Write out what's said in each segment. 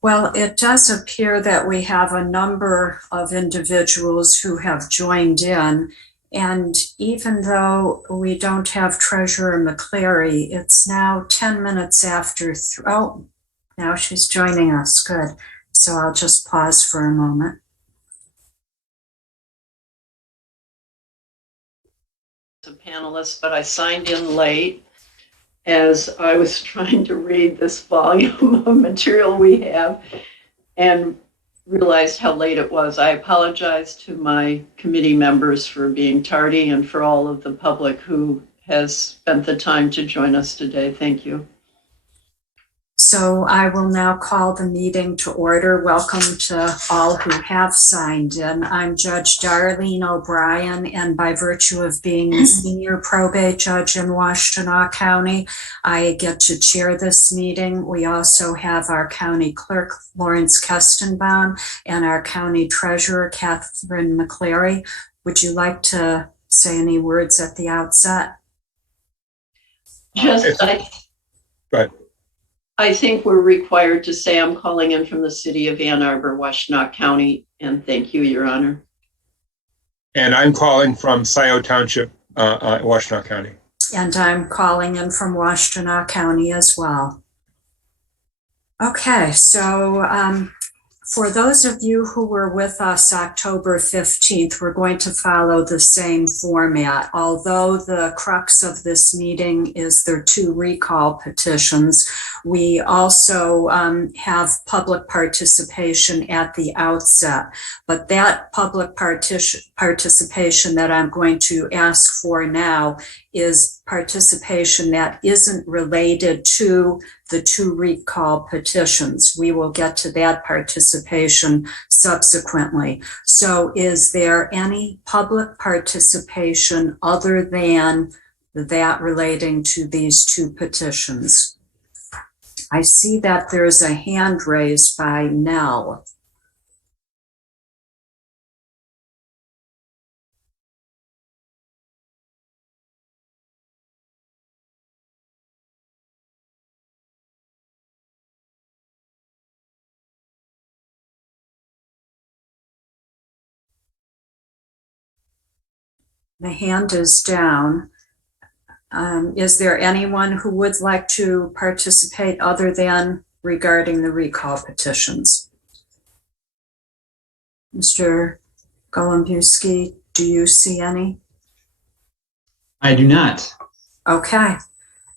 Well, it does appear that we have a number of individuals who have joined in. And even though we don't have Treasurer McCleary, it's now 10 minutes after. Oh, now she's joining us. Good. So I'll just pause for a moment. A panelist, but I signed in late as I was trying to read this volume of material we have and realized how late it was. I apologize to my committee members for being tardy and for all of the public who has spent the time to join us today. Thank you. So I will now call the meeting to order. Welcome to all who have signed in. I'm Judge Darlene O'Brien, and by virtue of being the senior probate judge in Washtenaw County, I get to chair this meeting. We also have our county clerk, Lawrence Kestenbaum, and our county treasurer, Catherine McCleary. Would you like to say any words at the outset? I think we're required to say I'm calling in from the city of Ann Arbor, Washtenaw County, and thank you, Your Honor. And I'm calling from Scioto Township, Washtenaw County. And I'm calling in from Washtenaw County as well. Okay, so for those of you who were with us October 15th, we're going to follow the same format. Although the crux of this meeting is their 2 recall petitions, we also have public participation at the outset. But that public participation that I'm going to ask for now is participation that isn't related to the 2 recall petitions. We will get to that participation subsequently. So is there any public participation other than that relating to these 2 petitions? I see that there's a hand raised by Nell. The hand is down. Is there anyone who would like to participate other than regarding the recall petitions? Mr. Golombuski, do you see any? I do not. Okay,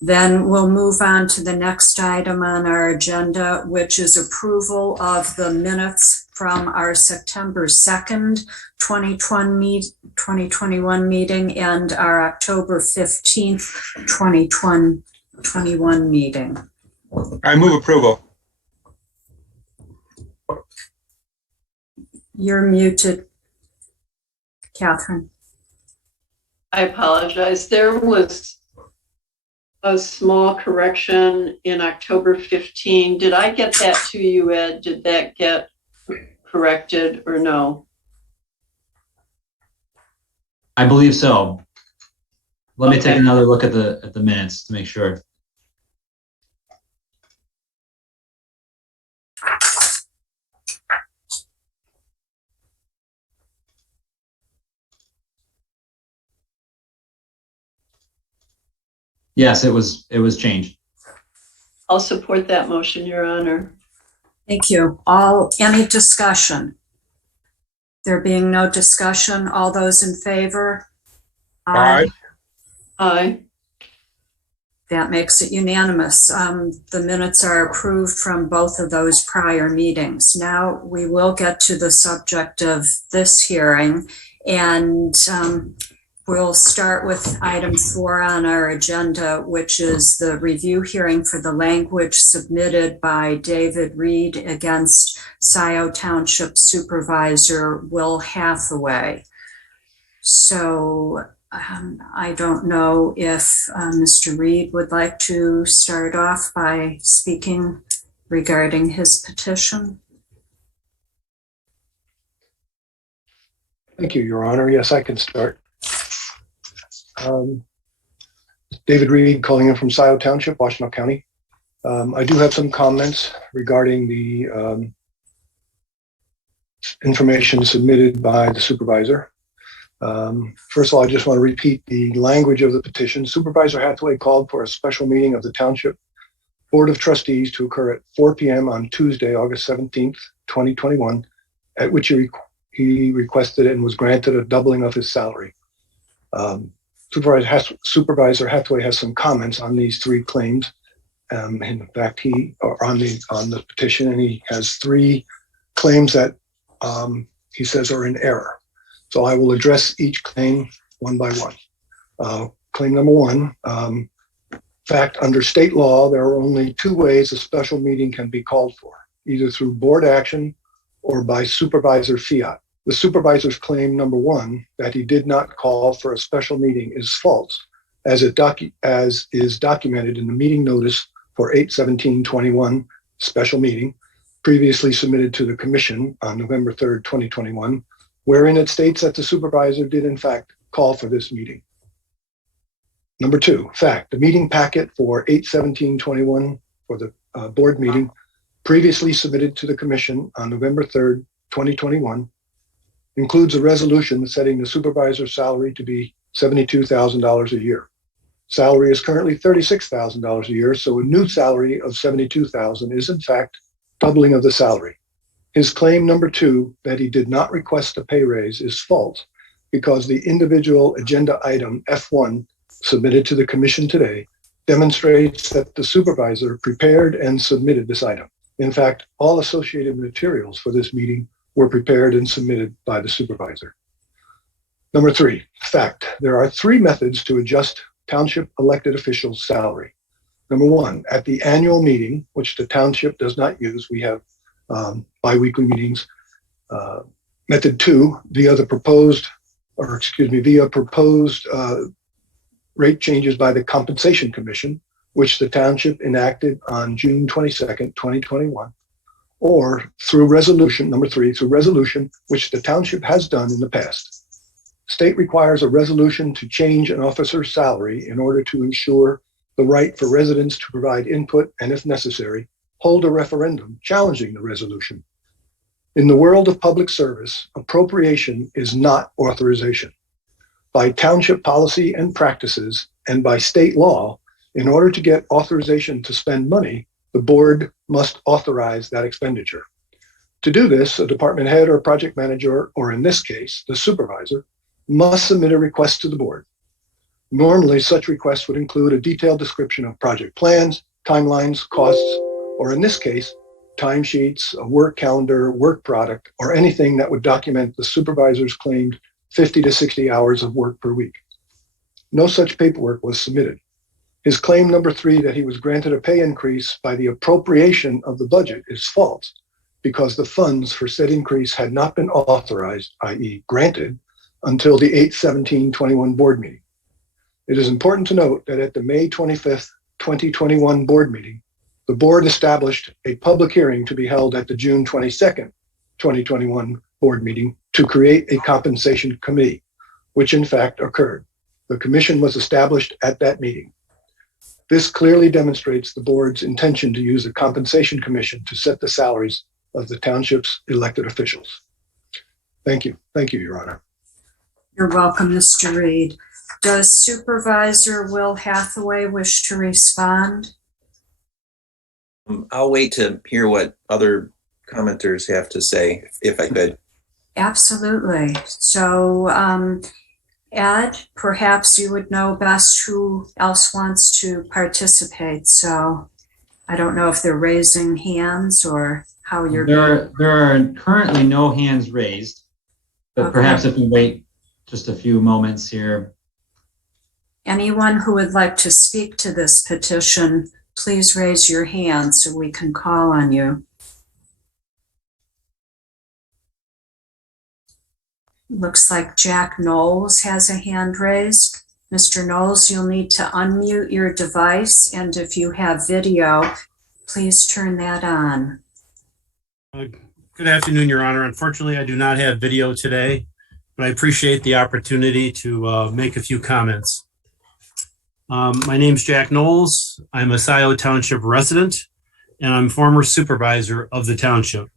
then we'll move on to the next item on our agenda, which is approval of the minutes from our September 2nd, 2021 meeting and our October 15th, 2021 meeting. I move approval. You're muted, Catherine. I apologize. There was a small correction in October 15. Did I get that to you, Ed? Did that get corrected or no? I believe so. Let me take another look at the minutes to make sure. Yes, it was changed. I'll support that motion, Your Honor. Thank you. Any discussion? There being no discussion, all those in favor? Aye. Aye. That makes it unanimous. The minutes are approved from both of those prior meetings. Now we will get to the subject of this hearing, and we'll start with item 4 on our agenda, which is the review hearing for the language submitted by David Reed against Scioto Township Supervisor Will Hathaway. So I don't know if Mr. Reed would like to start off by speaking regarding his petition. Thank you, Your Honor. Yes, I can start. David Reed, calling in from Scioto Township, Washtenaw County. I do have some comments regarding the information submitted by the supervisor. First of all, I just want to repeat the language of the petition. Supervisor Hathaway called for a special meeting of the Township Board of Trustees to occur at 4 p.m. on Tuesday, August 17th, 2021, at which he requested and was granted a doubling of his salary. Supervisor Hathaway has some comments on these three claims. In fact, on the petition, and he has three claims that he says are in error. So I will address each claim one by one. Claim number one, fact, under state law, there are only two ways a special meeting can be called for, either through board action or by supervisor fiat. The supervisor's claim number one, that he did not call for a special meeting, is false, as is documented in the meeting notice for 8/17/21 special meeting, previously submitted to the commission on November 3rd, 2021, wherein it states that the supervisor did in fact call for this meeting. Number two, fact, the meeting packet for 8/17/21 for the board meeting, previously submitted to the commission on November 3rd, 2021, includes a resolution setting the supervisor's salary to be $72,000 a year. Salary is currently $36,000 a year, so a new salary of $72,000 is in fact doubling of the salary. His claim number two, that he did not request a pay raise, is false because the individual agenda item F1 submitted to the commission today demonstrates that the supervisor prepared and submitted this item. In fact, all associated materials for this meeting were prepared and submitted by the supervisor. Number three, fact, there are three methods to adjust township elected officials' salary. Number one, at the annual meeting, which the township does not use, we have bi-weekly meetings. Method two, via proposed rate changes by the Compensation Commission, which the township enacted on June 22nd, 2021, or through resolution, number three, through resolution, which the township has done in the past. State requires a resolution to change an officer's salary in order to ensure the right for residents to provide input and, if necessary, hold a referendum challenging the resolution. In the world of public service, appropriation is not authorization. By township policy and practices and by state law, in order to get authorization to spend money, the board must authorize that expenditure. To do this, a department head or project manager, or in this case, the supervisor, must submit a request to the board. Normally, such requests would include a detailed description of project plans, timelines, costs, or in this case, timesheets, a work calendar, work product, or anything that would document the supervisor's claimed 50 to 60 hours of work per week. No such paperwork was submitted. His claim number three, that he was granted a pay increase by the appropriation of the budget, is false because the funds for said increase had not been authorized, i.e. granted, until the 8/17/21 board meeting. It is important to note that at the May 25th, 2021 board meeting, the board established a public hearing to be held at the June 22nd, 2021 board meeting to create a compensation committee, which in fact occurred. The commission was established at that meeting. This clearly demonstrates the board's intention to use a compensation commission to set the salaries of the township's elected officials. Thank you. Thank you, Your Honor. You're welcome, Mr. Reed. Does Supervisor Will Hathaway wish to respond? I'll wait to hear what other commenters have to say, if I could. Absolutely. So, Ed, perhaps you would know best who else wants to participate. So I don't know if they're raising hands or how you're. There are currently no hands raised, but Okay. Perhaps if we wait just a few moments here. Anyone who would like to speak to this petition, please raise your hand so we can call on you. Looks like Jack Knowles has a hand raised. Mr. Knowles, you'll need to unmute your device, and if you have video, please turn that on. Good afternoon, Your Honor. Unfortunately, I do not have video today, but I appreciate the opportunity to make a few comments. My name's Jack Knowles. I'm a Scioto Township resident, and I'm former supervisor of the township.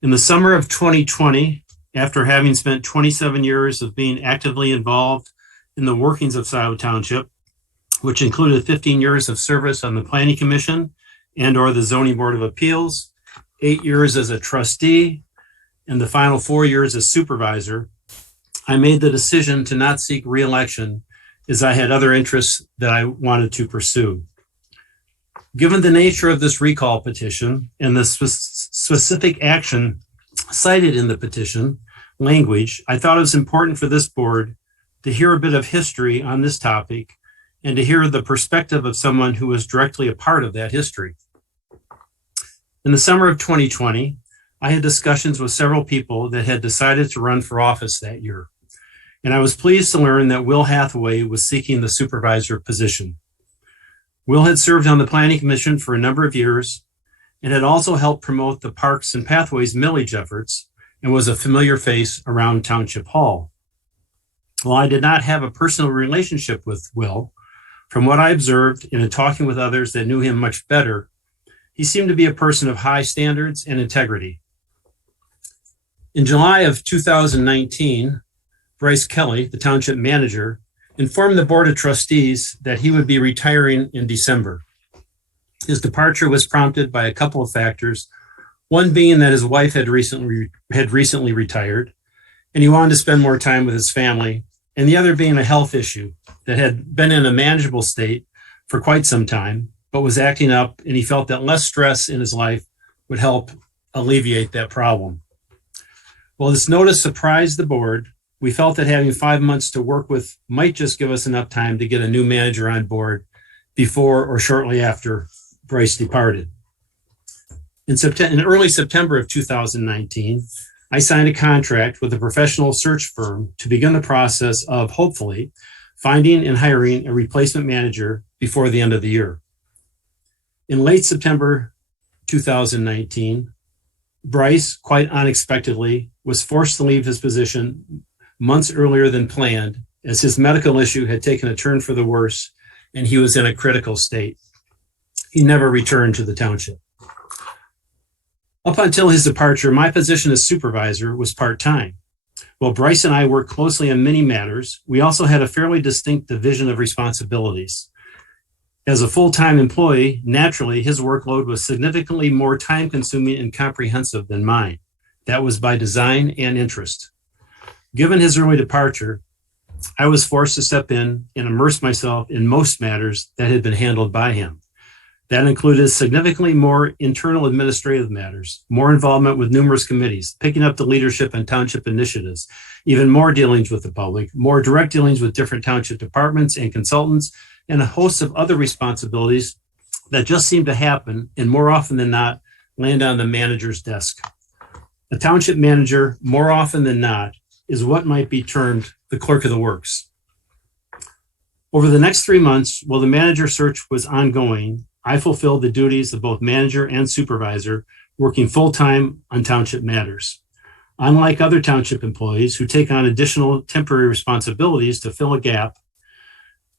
In the summer of 2020, after having spent 27 years of being actively involved in the workings of Scioto Township, which included 15 years of service on the Planning Commission and/or the Zoning Board of Appeals, 8 years as a trustee, and the final 4 years as supervisor, I made the decision to not seek re-election as I had other interests that I wanted to pursue. Given the nature of this recall petition and the specific action cited in the petition language, I thought it was important for this board to hear a bit of history on this topic and to hear the perspective of someone who was directly a part of that history. In the summer of 2020, I had discussions with several people that had decided to run for office that year. And I was pleased to learn that Will Hathaway was seeking the supervisor position. Will had served on the Planning Commission for a number of years and had also helped promote the Parks and Pathways millage efforts and was a familiar face around Township Hall. While I did not have a personal relationship with Will, from what I observed and in talking with others that knew him much better, he seemed to be a person of high standards and integrity. In July of 2019, Bryce Kelly, the township manager, informed the Board of Trustees that he would be retiring in December. His departure was prompted by a couple of factors, one being that his wife had recently retired, and he wanted to spend more time with his family, and the other being a health issue that had been in a manageable state for quite some time, but was acting up, and he felt that less stress in his life would help alleviate that problem. While this notice surprised the board, we felt that having 5 months to work with might just give us enough time to get a new manager on board before or shortly after Bryce departed. In early September of 2019, I signed a contract with a professional search firm to begin the process of, hopefully, finding and hiring a replacement manager before the end of the year. In late September 2019, Bryce, quite unexpectedly, was forced to leave his position months earlier than planned, as his medical issue had taken a turn for the worse and he was in a critical state. He never returned to the township. Up until his departure, my position as supervisor was part-time. While Bryce and I worked closely on many matters, we also had a fairly distinct division of responsibilities. As a full-time employee, naturally, his workload was significantly more time-consuming and comprehensive than mine. That was by design and interest. Given his early departure, I was forced to step in and immerse myself in most matters that had been handled by him. That included significantly more internal administrative matters, more involvement with numerous committees, picking up the leadership and township initiatives, even more dealings with the public, more direct dealings with different township departments and consultants, and a host of other responsibilities that just seemed to happen and more often than not land on the manager's desk. A township manager, more often than not, is what might be termed the clerk of the works. Over the next 3 months, while the manager search was ongoing, I fulfilled the duties of both manager and supervisor, working full-time on township matters. Unlike other township employees who take on additional temporary responsibilities to fill a gap,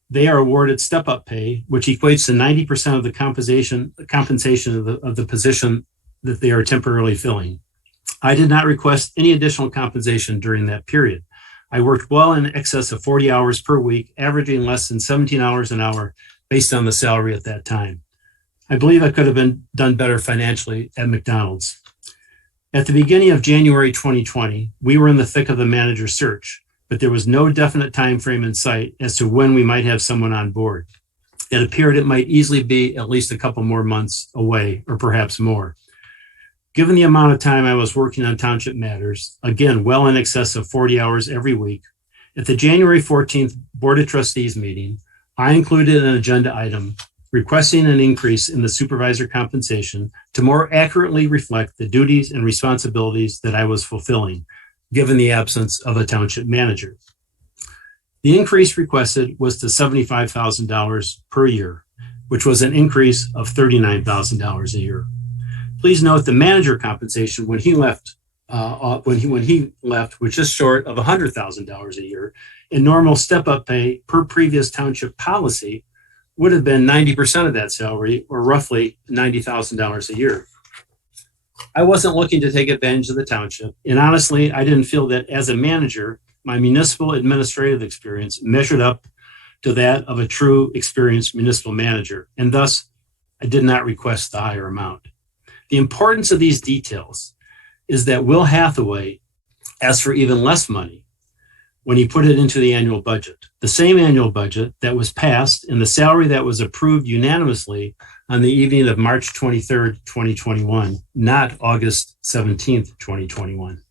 they are awarded step-up pay, which equates to 90% of the compensation of the position that they are temporarily filling. I did not request any additional compensation during that period. I worked well in excess of 40 hours per week, averaging less than $17 an hour based on the salary at that time. I believe I could have been done better financially at McDonald's. At the beginning of January 2020, we were in the thick of the manager search, but there was no definite time frame in sight as to when we might have someone on board. It appeared it might easily be at least a couple more months away, or perhaps more. Given the amount of time I was working on township matters, again, well in excess of 40 hours every week, at the January 14th Board of Trustees meeting, I included an agenda item requesting an increase in the supervisor compensation to more accurately reflect the duties and responsibilities that I was fulfilling, given the absence of a township manager. The increase requested was to $75,000 per year, which was an increase of $39,000 a year. Please note the manager compensation when he left was just short of $100,000 a year, and normal step-up pay per previous township policy would have been 90% of that salary, or roughly $90,000 a year. I wasn't looking to take advantage of the township, and honestly, I didn't feel that as a manager, my municipal administrative experience measured up to that of a true experienced municipal manager, and thus I did not request the higher amount. The importance of these details is that Will Hathaway asked for even less money when he put it into the annual budget, the same annual budget that was passed and the salary that was approved unanimously on the evening of March 23rd, 2021, not August 17th, 2021.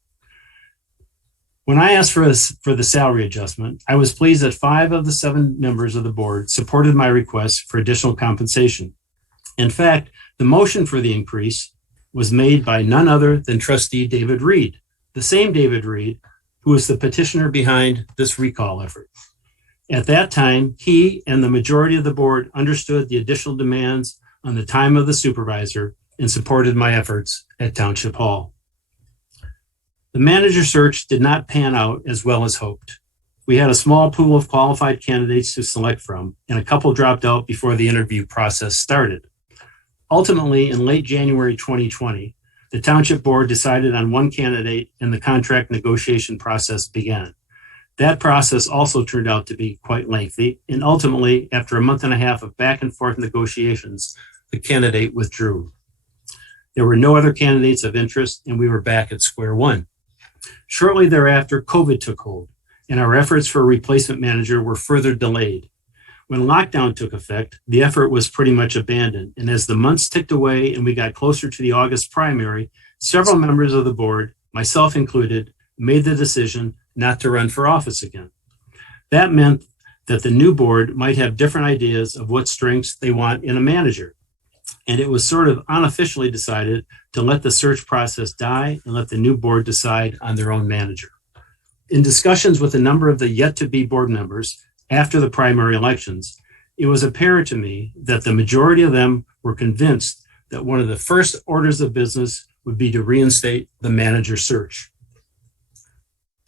When I asked for the salary adjustment, I was pleased that 5 of the 7 members of the board supported my request for additional compensation. In fact, the motion for the increase was made by none other than Trustee David Reed, the same David Reed who was the petitioner behind this recall effort. At that time, he and the majority of the board understood the additional demands on the time of the supervisor and supported my efforts at Township Hall. The manager search did not pan out as well as hoped. We had a small pool of qualified candidates to select from, and a couple dropped out before the interview process started. Ultimately, in late January 2020, the Township Board decided on one candidate and the contract negotiation process began. That process also turned out to be quite lengthy, and ultimately, after a month and a half of back and forth negotiations, the candidate withdrew. There were no other candidates of interest, and we were back at square one. Shortly thereafter, COVID took hold, and our efforts for a replacement manager were further delayed. When lockdown took effect, the effort was pretty much abandoned, and as the months ticked away and we got closer to the August primary, several members of the board, myself included, made the decision not to run for office again. That meant that the new board might have different ideas of what strengths they want in a manager, and it was sort of unofficially decided to let the search process die and let the new board decide on their own manager. In discussions with a number of the yet-to-be board members, after the primary elections, it was apparent to me that the majority of them were convinced that one of the first orders of business would be to reinstate the manager search.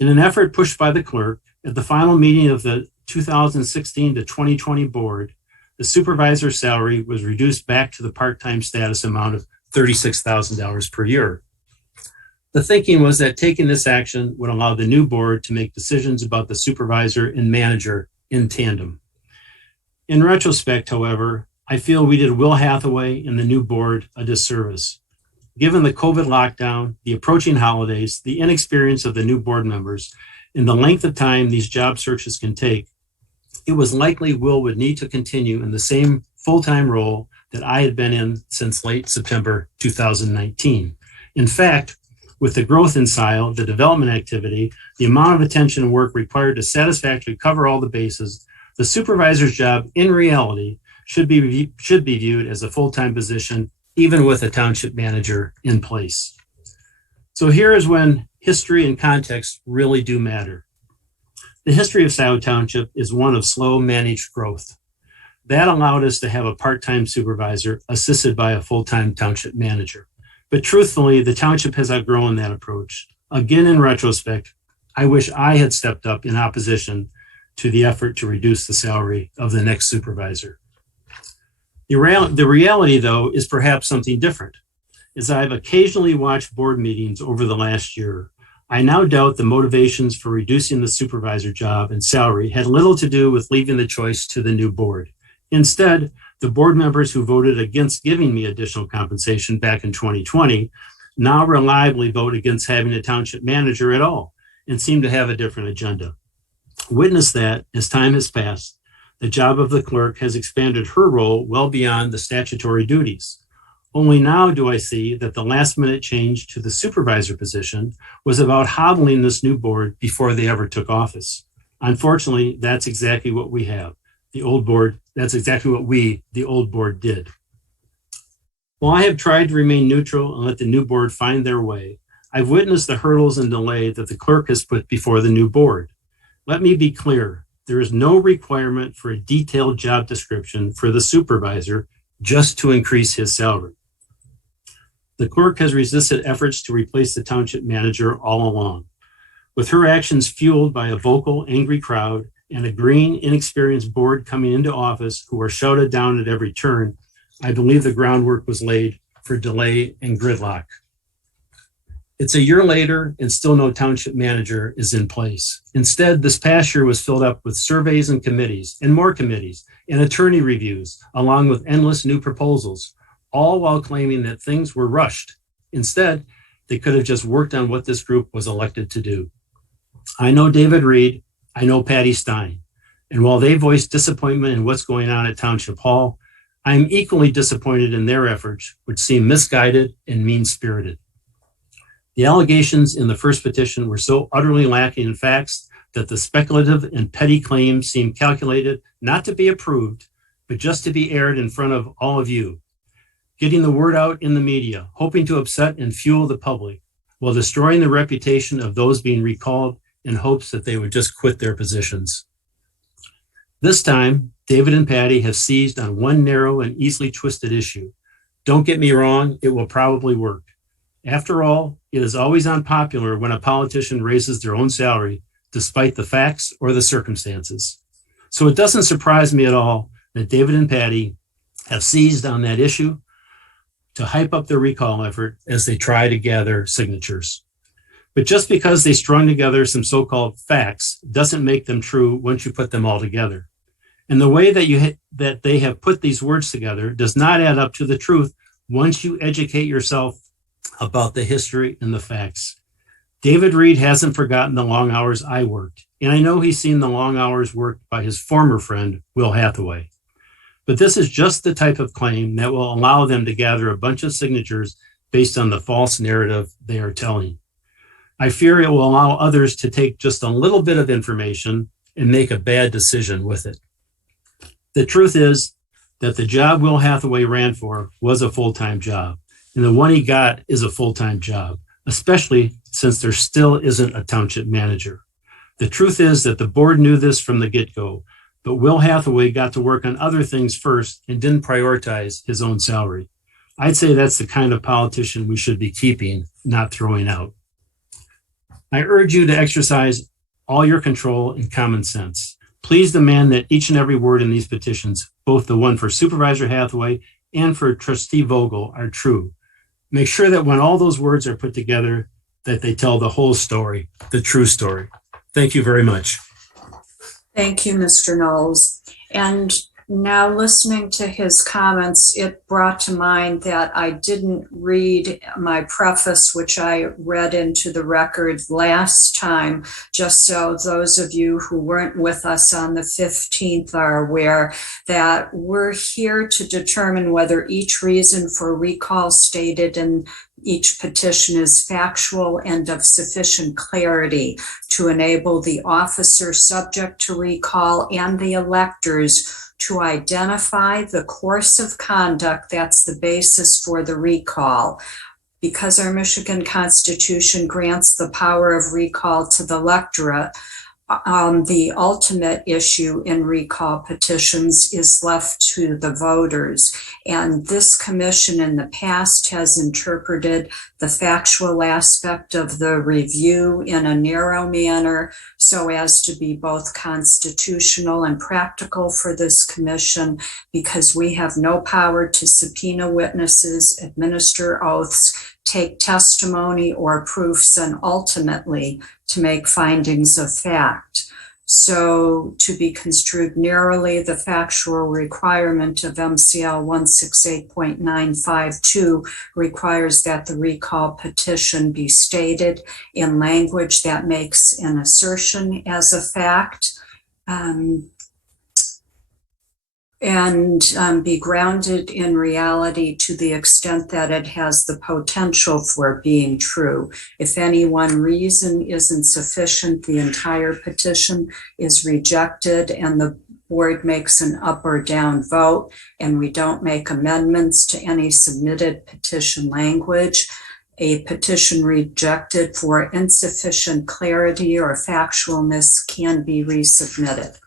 In an effort pushed by the clerk, at the final meeting of the 2016 to 2020 board, the supervisor's salary was reduced back to the part-time status amount of $36,000 per year. The thinking was that taking this action would allow the new board to make decisions about the supervisor and manager in tandem. In retrospect, however, I feel we did Will Hathaway and the new board a disservice. Given the COVID lockdown, the approaching holidays, the inexperience of the new board members, and the length of time these job searches can take, it was likely Will would need to continue in the same full-time role that I had been in since late September 2019. In fact, with the growth in SILE, the development activity, the amount of attention and work required to satisfactorily cover all the bases, the supervisor's job in reality should be viewed as a full-time position, even with a township manager in place. So here is when history and context really do matter. The history of Scioto Township is one of slow managed growth. That allowed us to have a part-time supervisor assisted by a full-time township manager. But truthfully, the township has outgrown that approach. Again, in retrospect, I wish I had stepped up in opposition to the effort to reduce the salary of the next supervisor. The reality, though, is perhaps something different. As I've occasionally watched board meetings over the last year, I now doubt the motivations for reducing the supervisor job and salary had little to do with leaving the choice to the new board. Instead, the board members who voted against giving me additional compensation back in 2020 now reliably vote against having a township manager at all and seem to have a different agenda. Witness that, as time has passed, the job of the clerk has expanded her role well beyond the statutory duties. Only now do I see that the last-minute change to the supervisor position was about hobbling this new board before they ever took office. Unfortunately, that's exactly what we have. That's exactly what the old board, did. While I have tried to remain neutral and let the new board find their way, I've witnessed the hurdles and delay that the clerk has put before the new board. Let me be clear. There is no requirement for a detailed job description for the supervisor just to increase his salary. The clerk has resisted efforts to replace the township manager all along. With her actions fueled by a vocal, angry crowd and a green, inexperienced board coming into office who were shouted down at every turn, I believe the groundwork was laid for delay and gridlock. It's a year later and still no township manager is in place. Instead, this past year was filled up with surveys and committees and more committees and attorney reviews, along with endless new proposals, all while claiming that things were rushed. Instead, they could have just worked on what this group was elected to do. I know David Reed, I know Patty Stein, and while they voiced disappointment in what's going on at Township Hall, I am equally disappointed in their efforts, which seem misguided and mean-spirited. The allegations in the first petition were so utterly lacking in facts that the speculative and petty claims seem calculated not to be approved, but just to be aired in front of all of you, getting the word out in the media, hoping to upset and fuel the public, while destroying the reputation of those being recalled in hopes that they would just quit their positions. This time, David and Patty have seized on one narrow and easily twisted issue. Don't get me wrong, it will probably work. After all, it is always unpopular when a politician raises their own salary, despite the facts or the circumstances. So it doesn't surprise me at all that David and Patty have seized on that issue to hype up their recall effort as they try to gather signatures. But just because they strung together some so-called facts doesn't make them true once you put them all together. And the way that they have put these words together does not add up to the truth once you educate yourself about the history and the facts. David Reed hasn't forgotten the long hours I worked, and I know he's seen the long hours worked by his former friend, Will Hathaway. But this is just the type of claim that will allow them to gather a bunch of signatures based on the false narrative they are telling. I fear it will allow others to take just a little bit of information and make a bad decision with it. The truth is that the job Will Hathaway ran for was a full-time job, and the one he got is a full-time job, especially since there still isn't a township manager. The truth is that the board knew this from the get-go, but Will Hathaway got to work on other things first and didn't prioritize his own salary. I'd say that's the kind of politician we should be keeping, not throwing out. I urge you to exercise all your control and common sense. Please demand that each and every word in these petitions, both the one for Supervisor Hathaway and for Trustee Vogel, are true. Make sure that when all those words are put together, that they tell the whole story, the true story. Thank you very much. Thank you, Mr. Knowles. And now listening to his comments, it brought to mind that I didn't read my preface, which I read into the record last time, just so those of you who weren't with us on the 15th are aware that we're here to determine whether each reason for recall stated in each petition is factual and of sufficient clarity to enable the officer subject to recall and the electors to identify the course of conduct that's the basis for the recall. Because our Michigan Constitution grants the power of recall to the electorate, the ultimate issue in recall petitions is left to the voters. And this commission in the past has interpreted the factual aspect of the review in a narrow manner so as to be both constitutional and practical for this commission, because we have no power to subpoena witnesses, administer oaths, take testimony or proofs, and ultimately to make findings of fact. So to be construed narrowly, the factual requirement of MCL 168.952 requires that the recall petition be stated in language that makes an assertion as a fact, and be grounded in reality to the extent that it has the potential for being true. If any one reason isn't sufficient, the entire petition is rejected and the board makes an up or down vote, and we don't make amendments to any submitted petition language. A petition rejected for insufficient clarity or factualness can be resubmitted.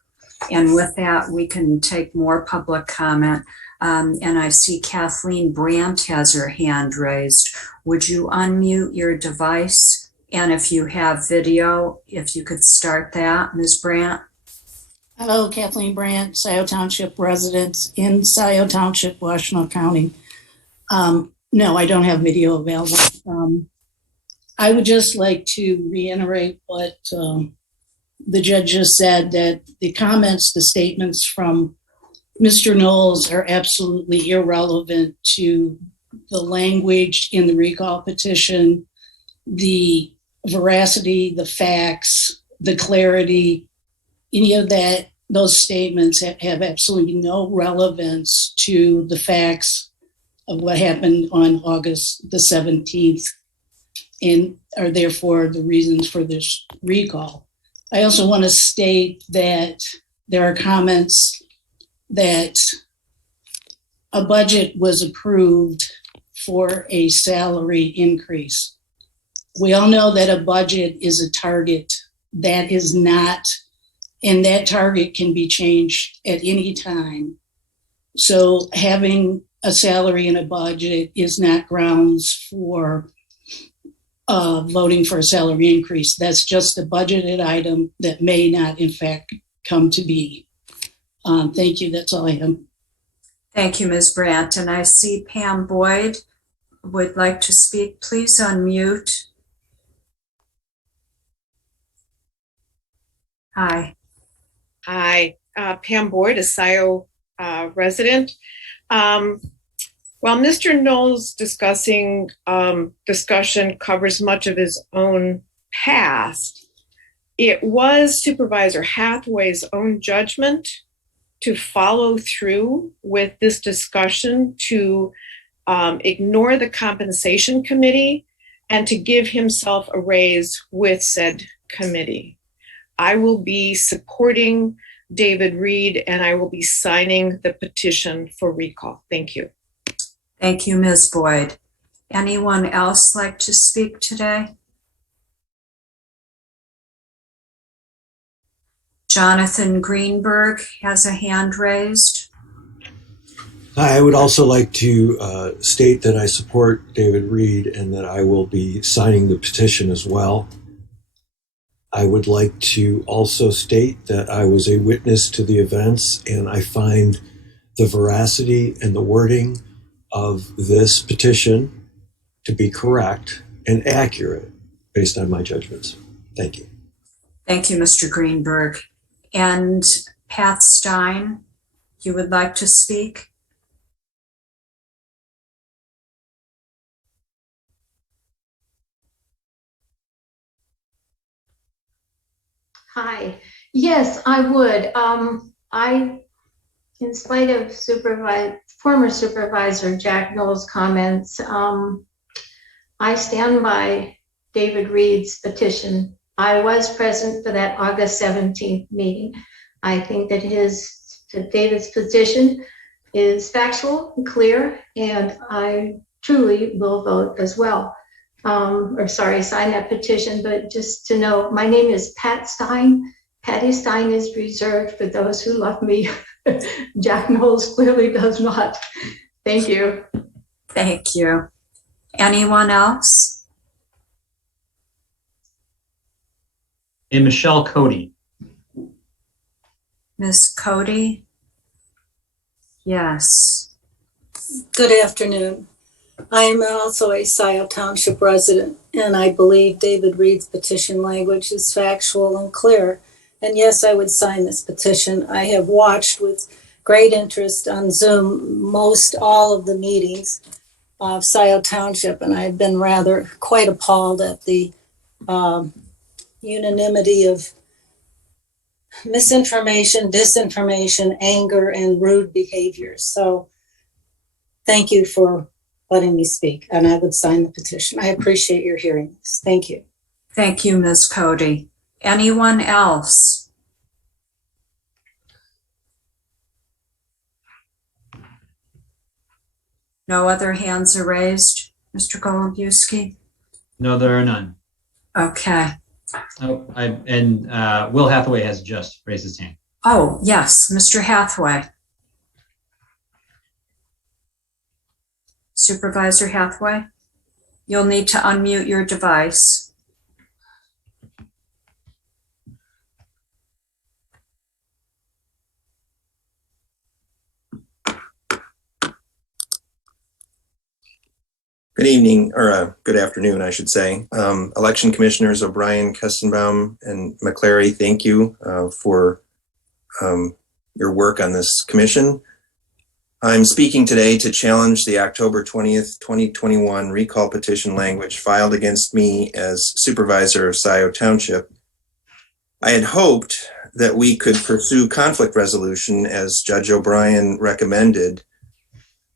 And with that, we can take more public comment. And I see Kathleen Brandt has her hand raised. Would you unmute your device And if you have video, if you could start that, Ms. Brandt. Hello, Kathleen Brandt, Scioto Township resident in Scioto Township, Washtenaw County. No, I don't have video available. I would just like to reiterate what the judge just said, that the comments, the statements from Mr. Knowles are absolutely irrelevant to the language in the recall petition, the veracity, the facts, the clarity, any of that. Those statements have absolutely no relevance to the facts of what happened on August the 17th and are therefore the reasons for this recall. I also want to state that there are comments that a budget was approved for a salary increase. We all know that a budget is a target. That is not, and that target can be changed at any time. So having a salary in a budget is not grounds for voting for a salary increase. That's just a budgeted item that may not, in fact, come to be. Thank you. That's all I have. Thank you, Ms. Brandt. And I see Pam Boyd would like to speak. Please unmute. Hi. Hi, Pam Boyd, a SCIO resident. While Mr. Knowles' discussion covers much of his own past, it was Supervisor Hathaway's own judgment to follow through with this discussion, to ignore the compensation committee and to give himself a raise with said committee. I will be supporting David Reed and I will be signing the petition for recall. Thank you. Thank you, Ms. Boyd. Anyone else like to speak today? Jonathan Greenberg has a hand raised. I would also like to state that I support David Reed and that I will be signing the petition as well. I would like to also state that I was a witness to the events and I find the veracity and the wording of this petition to be correct and accurate based on my judgments. Thank you. Thank you, Mr. Greenberg. And Pat Stein, you would like to speak? Hi. Yes, I would. In spite of former Supervisor Jack Knowles' comments, I stand by David Reed's petition. I was present for that August 17th meeting. I think that David's position is factual and clear, and I truly will vote as well. Sign that petition, but just to know, my name is Pat Stein. Patty Stein is reserved for those who love me. Jack Knowles clearly does not. Thank you. Thank you. Anyone else? And Michelle Cody. Ms. Cody? Yes. Good afternoon. I am also a Scioto Township resident, and I believe David Reed's petition language is factual and clear. And yes, I would sign this petition. I have watched with great interest on Zoom most all of the meetings of Scioto Township, and I've been quite appalled at the unanimity of misinformation, disinformation, anger, and rude behaviors. So thank you for letting me speak, and I would sign the petition. I appreciate your hearing this. Thank you. Thank you, Ms. Cody. Anyone else? No other hands are raised, Mr. Golubiewski? No, there are none. Okay. Oh, Will Hathaway has just raised his hand. Oh, yes, Mr. Hathaway. Supervisor Hathaway, you'll need to unmute your device. Good evening, or good afternoon, I should say. Election Commissioners O'Brien, Kestenbaum, and McClary, thank you for your work on this commission. I'm speaking today to challenge the October 20th, 2021 recall petition language filed against me as supervisor of Scioto Township. I had hoped that we could pursue conflict resolution as Judge O'Brien recommended.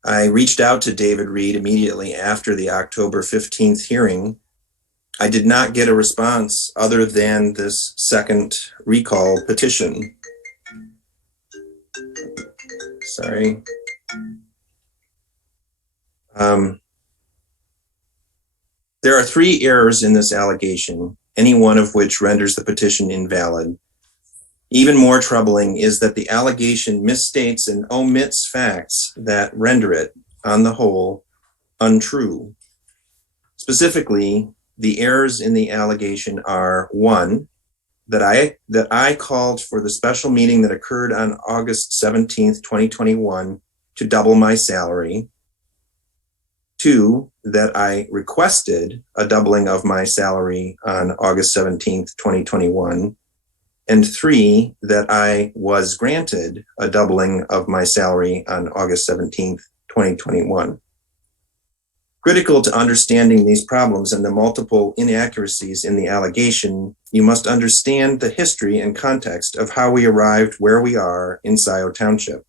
I reached out to David Reed immediately after the October 15th hearing. I did not get a response other than this second recall petition. Sorry. There are 3 errors in this allegation, any one of which renders the petition invalid. Even more troubling is that the allegation misstates and omits facts that render it, on the whole, untrue. Specifically, the errors in the allegation are 1, that I called for the special meeting that occurred on August 17th, 2021 to double my salary. 2, that I requested a doubling of my salary on August 17th, 2021. And 3, that I was granted a doubling of my salary on August 17th, 2021. Critical to understanding these problems and the multiple inaccuracies in the allegation, you must understand the history and context of how we arrived where we are in Scioto Township.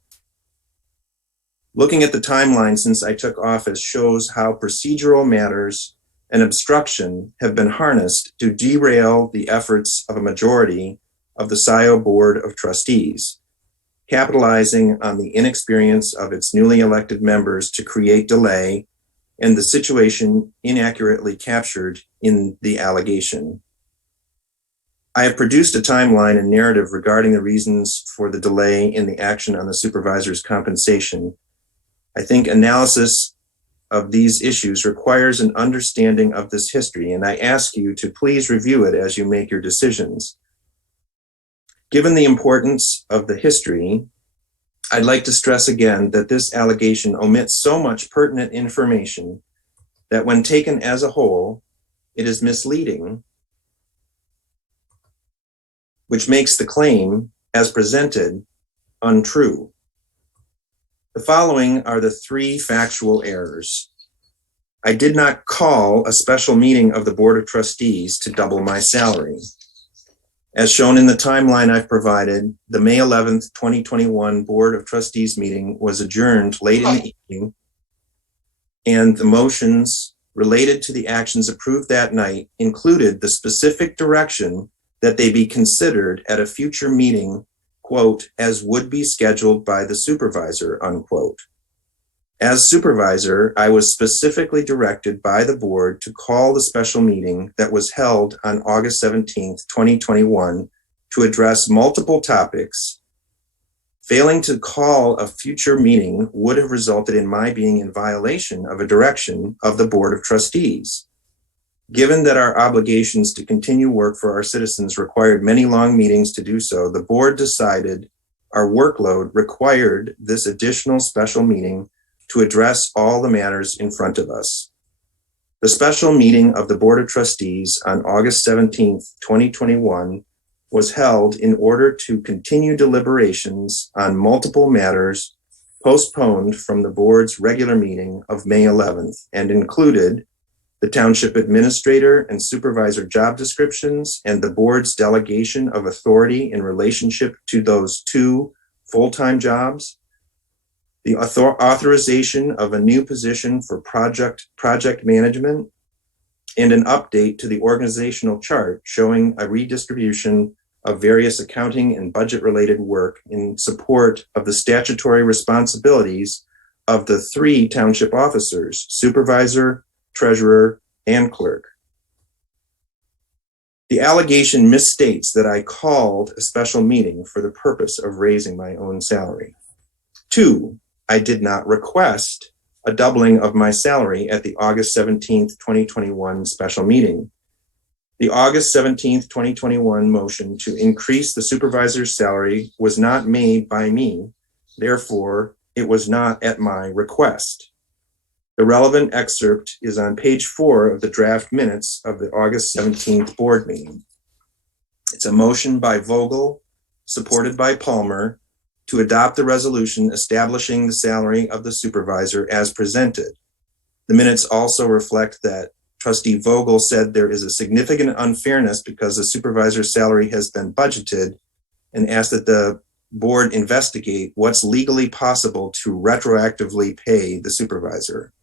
Looking at the timeline since I took office shows how procedural matters and obstruction have been harnessed to derail the efforts of a majority of the Scioto Board of Trustees, capitalizing on the inexperience of its newly elected members to create delay and the situation inaccurately captured in the allegation. I have produced a timeline and narrative regarding the reasons for the delay in the action on the supervisor's compensation. I think analysis of these issues requires an understanding of this history, and I ask you to please review it as you make your decisions. Given the importance of the history, I'd like to stress again that this allegation omits so much pertinent information that when taken as a whole, it is misleading, which makes the claim as presented untrue. The following are the 3 factual errors. I did not call a special meeting of the Board of Trustees to double my salary. As shown in the timeline I've provided, the May 11th, 2021 Board of Trustees meeting was adjourned late in the evening, and the motions related to the actions approved that night included the specific direction that they be considered at a future meeting, quote, as would be scheduled by the supervisor, unquote. As supervisor, I was specifically directed by the board to call the special meeting that was held on August 17th, 2021 to address multiple topics. Failing to call a future meeting would have resulted in my being in violation of a direction of the Board of Trustees. Given that our obligations to continue work for our citizens required many long meetings to do so, the board decided our workload required this additional special meeting to address all the matters in front of us. The special meeting of the Board of Trustees on August 17th, 2021 was held in order to continue deliberations on multiple matters postponed from the board's regular meeting of May 11th and included the township administrator and supervisor job descriptions and the board's delegation of authority in relationship to those 2 full-time jobs, the authorization of a new position for project management, and an update to the organizational chart showing a redistribution of various accounting and budget-related work in support of the statutory responsibilities of the 3 township officers, supervisor, treasurer, and clerk. The allegation misstates that I called a special meeting for the purpose of raising my own salary. 2, I did not request a doubling of my salary at the August 17th, 2021 special meeting. The August 17th, 2021 motion to increase the supervisor's salary was not made by me. Therefore, it was not at my request. The relevant excerpt is on page 4 of the draft minutes of the August 17th board meeting. It's a motion by Vogel, supported by Palmer, to adopt the resolution establishing the salary of the supervisor as presented. The minutes also reflect that Trustee Vogel said there is a significant unfairness because the supervisor's salary has been budgeted, and asked that the board investigate what's legally possible to retroactively pay the supervisor.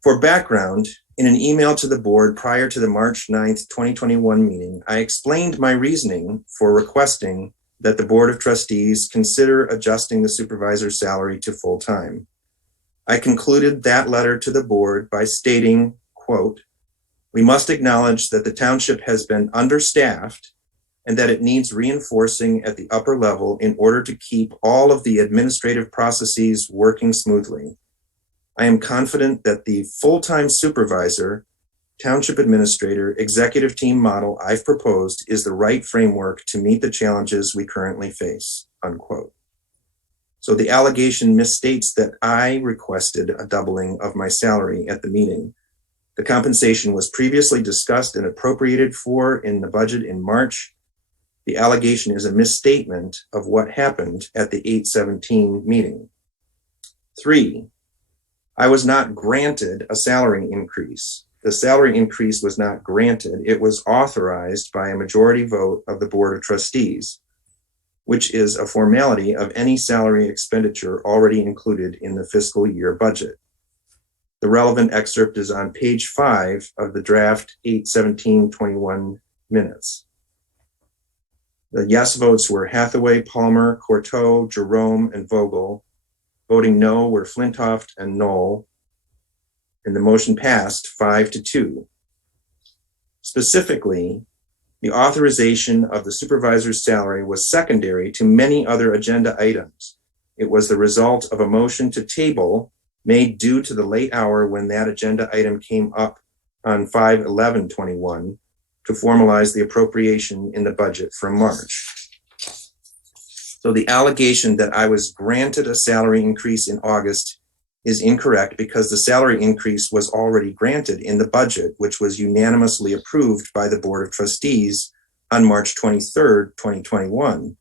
For background, in an email to the board prior to the March 9th, 2021 meeting, I explained my reasoning for requesting that the Board of Trustees consider adjusting the supervisor's salary to full-time. I concluded that letter to the board by stating, quote, "We must acknowledge that the township has been understaffed and that it needs reinforcing at the upper level in order to keep all of the administrative processes working smoothly. I am confident that the full-time supervisor, township administrator, executive team model I've proposed is the right framework to meet the challenges we currently face," unquote. So the allegation misstates that I requested a doubling of my salary at the meeting. The compensation was previously discussed and appropriated for in the budget in March. The allegation is a misstatement of what happened at the 8/17 meeting. 3, I was not granted a salary increase. The salary increase was not granted. It was authorized by a majority vote of the Board of Trustees, which is a formality of any salary expenditure already included in the fiscal year budget. The relevant excerpt is on page 5 of the draft 8/17/21 minutes. The yes votes were Hathaway, Palmer, Courteau, Jerome, and Vogel. Voting no were Flintoft and Knoll, and the motion passed 5-2. Specifically, the authorization of the supervisor's salary was secondary to many other agenda items. It was the result of a motion to table made due to the late hour when that agenda item came up on 5/11/21 to formalize the appropriation in the budget from March. So the allegation that I was granted a salary increase in August is incorrect because the salary increase was already granted in the budget, which was unanimously approved by the Board of Trustees on March 23rd, 2021.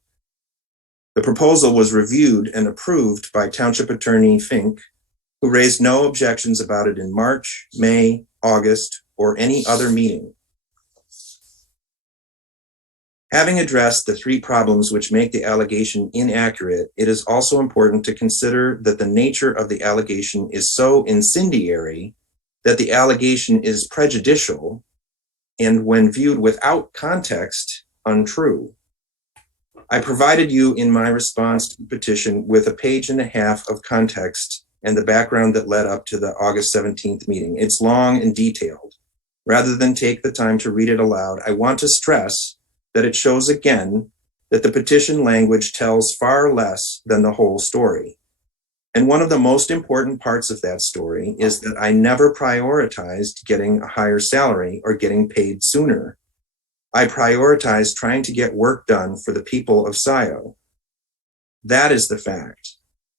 The proposal was reviewed and approved by Township Attorney Fink, who raised no objections about it in March, May, August, or any other meeting. Having addressed the 3 problems which make the allegation inaccurate, it is also important to consider that the nature of the allegation is so incendiary that the allegation is prejudicial and, when viewed without context, untrue. I provided you in my response to the petition with a page and a half of context and the background that led up to the August 17th meeting. It's long and detailed. Rather than take the time to read it aloud, I want to stress that it shows again that the petition language tells far less than the whole story. And one of the most important parts of that story is that I never prioritized getting a higher salary or getting paid sooner. I prioritized trying to get work done for the people of Scio. That is the fact,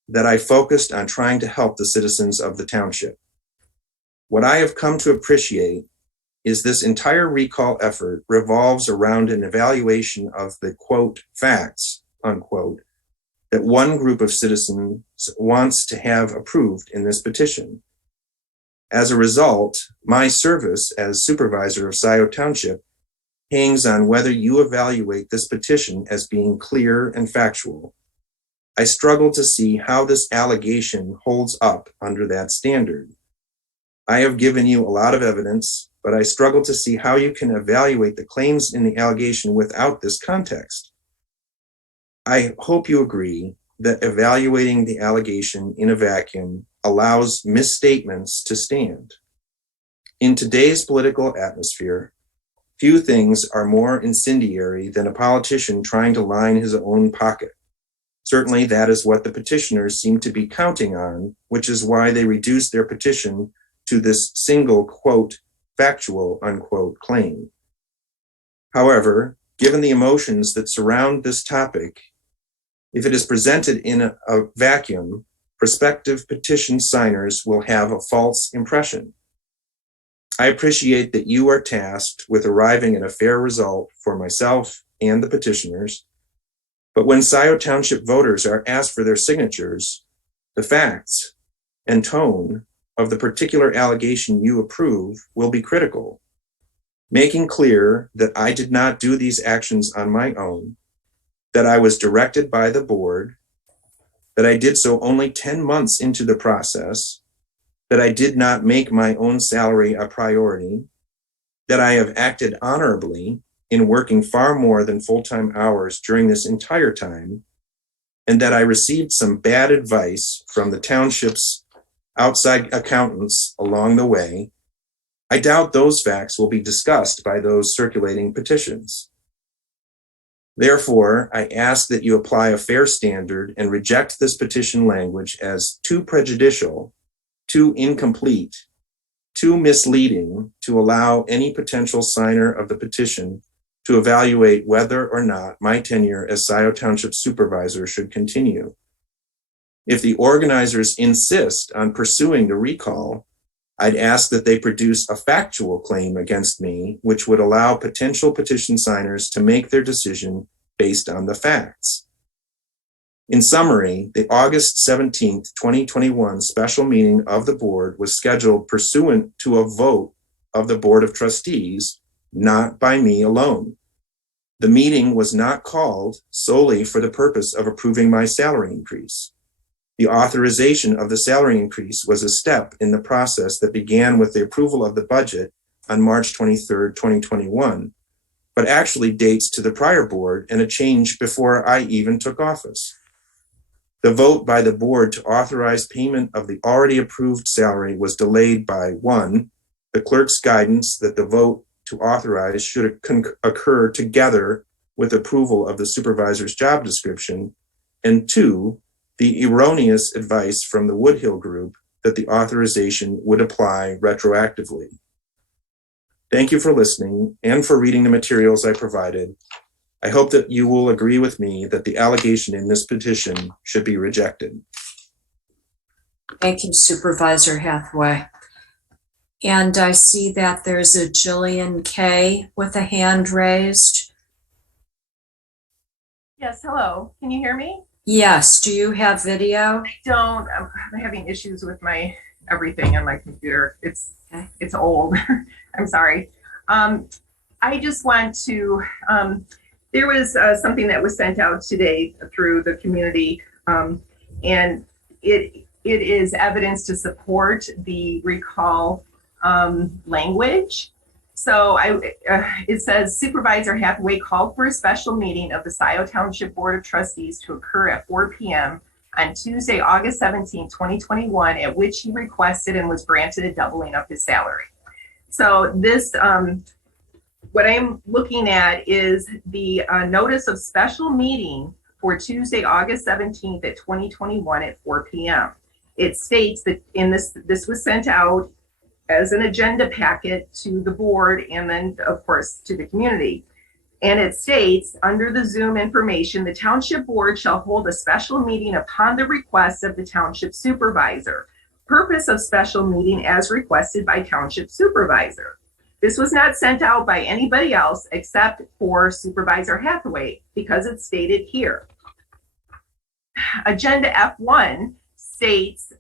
that I focused on trying to help the citizens of the township. What I have come to appreciate is this entire recall effort revolves around an evaluation of the, quote, facts, unquote, that one group of citizens wants to have approved in this petition. As a result, my service as supervisor of Scio Township hangs on whether you evaluate this petition as being clear and factual. I struggle to see how this allegation holds up under that standard. I have given you a lot of evidence, but I struggle to see how you can evaluate the claims in the allegation without this context. I hope you agree that evaluating the allegation in a vacuum allows misstatements to stand. In today's political atmosphere, few things are more incendiary than a politician trying to line his own pocket. Certainly that is what the petitioners seem to be counting on, which is why they reduced their petition to this single, quote, factual, unquote, claim. However, given the emotions that surround this topic, if it is presented in a vacuum, prospective petition signers will have a false impression. I appreciate that you are tasked with arriving at a fair result for myself and the petitioners, but when Scioto Township voters are asked for their signatures, the facts and tone of the particular allegation you approve will be critical, making clear that I did not do these actions on my own, that I was directed by the board, that I did so only 10 months into the process, that I did not make my own salary a priority, that I have acted honorably in working far more than full-time hours during this entire time, and that I received some bad advice from the township's outside accountants along the way. I doubt those facts will be discussed by those circulating petitions. Therefore, I ask that you apply a fair standard and reject this petition language as too prejudicial, too incomplete, too misleading to allow any potential signer of the petition to evaluate whether or not my tenure as Scioto Township Supervisor should continue. If the organizers insist on pursuing the recall, I'd ask that they produce a factual claim against me, which would allow potential petition signers to make their decision based on the facts. In summary, the August 17th, 2021 special meeting of the board was scheduled pursuant to a vote of the Board of Trustees, not by me alone. The meeting was not called solely for the purpose of approving my salary increase. The authorization of the salary increase was a step in the process that began with the approval of the budget on March 23rd, 2021, but actually dates to the prior board and a change before I even took office. The vote by the board to authorize payment of the already approved salary was delayed by 1, the clerk's guidance that the vote to authorize should occur together with approval of the supervisor's job description, and 2, the erroneous advice from the Woodhill Group that the authorization would apply retroactively. Thank you for listening and for reading the materials I provided. I hope that you will agree with me that the allegation in this petition should be rejected. Thank you, Supervisor Hathaway. And I see that there's a Jillian K. with a hand raised. Yes, hello. Can you hear me? Yes. Do you have video? I don't. I'm having issues with my everything on my computer. It's old. I'm sorry. I just want to, there was something that was sent out today through the community, and it is evidence to support the recall language. So it says Supervisor Hathaway called for a special meeting of the Scioto Township Board of Trustees to occur at 4 p.m. on Tuesday, August 17, 2021, at which he requested and was granted a doubling of his salary. So this, what I'm looking at is the notice of special meeting for Tuesday, August 17th at 2021 at 4 p.m. It states that in this was sent out as an agenda packet to the board and then, of course, to the community. And it states, under the Zoom information, the Township Board shall hold a special meeting upon the request of the Township Supervisor. Purpose of special meeting as requested by Township Supervisor. This was not sent out by anybody else except for Supervisor Hathaway because it's stated here. Agenda F1 states,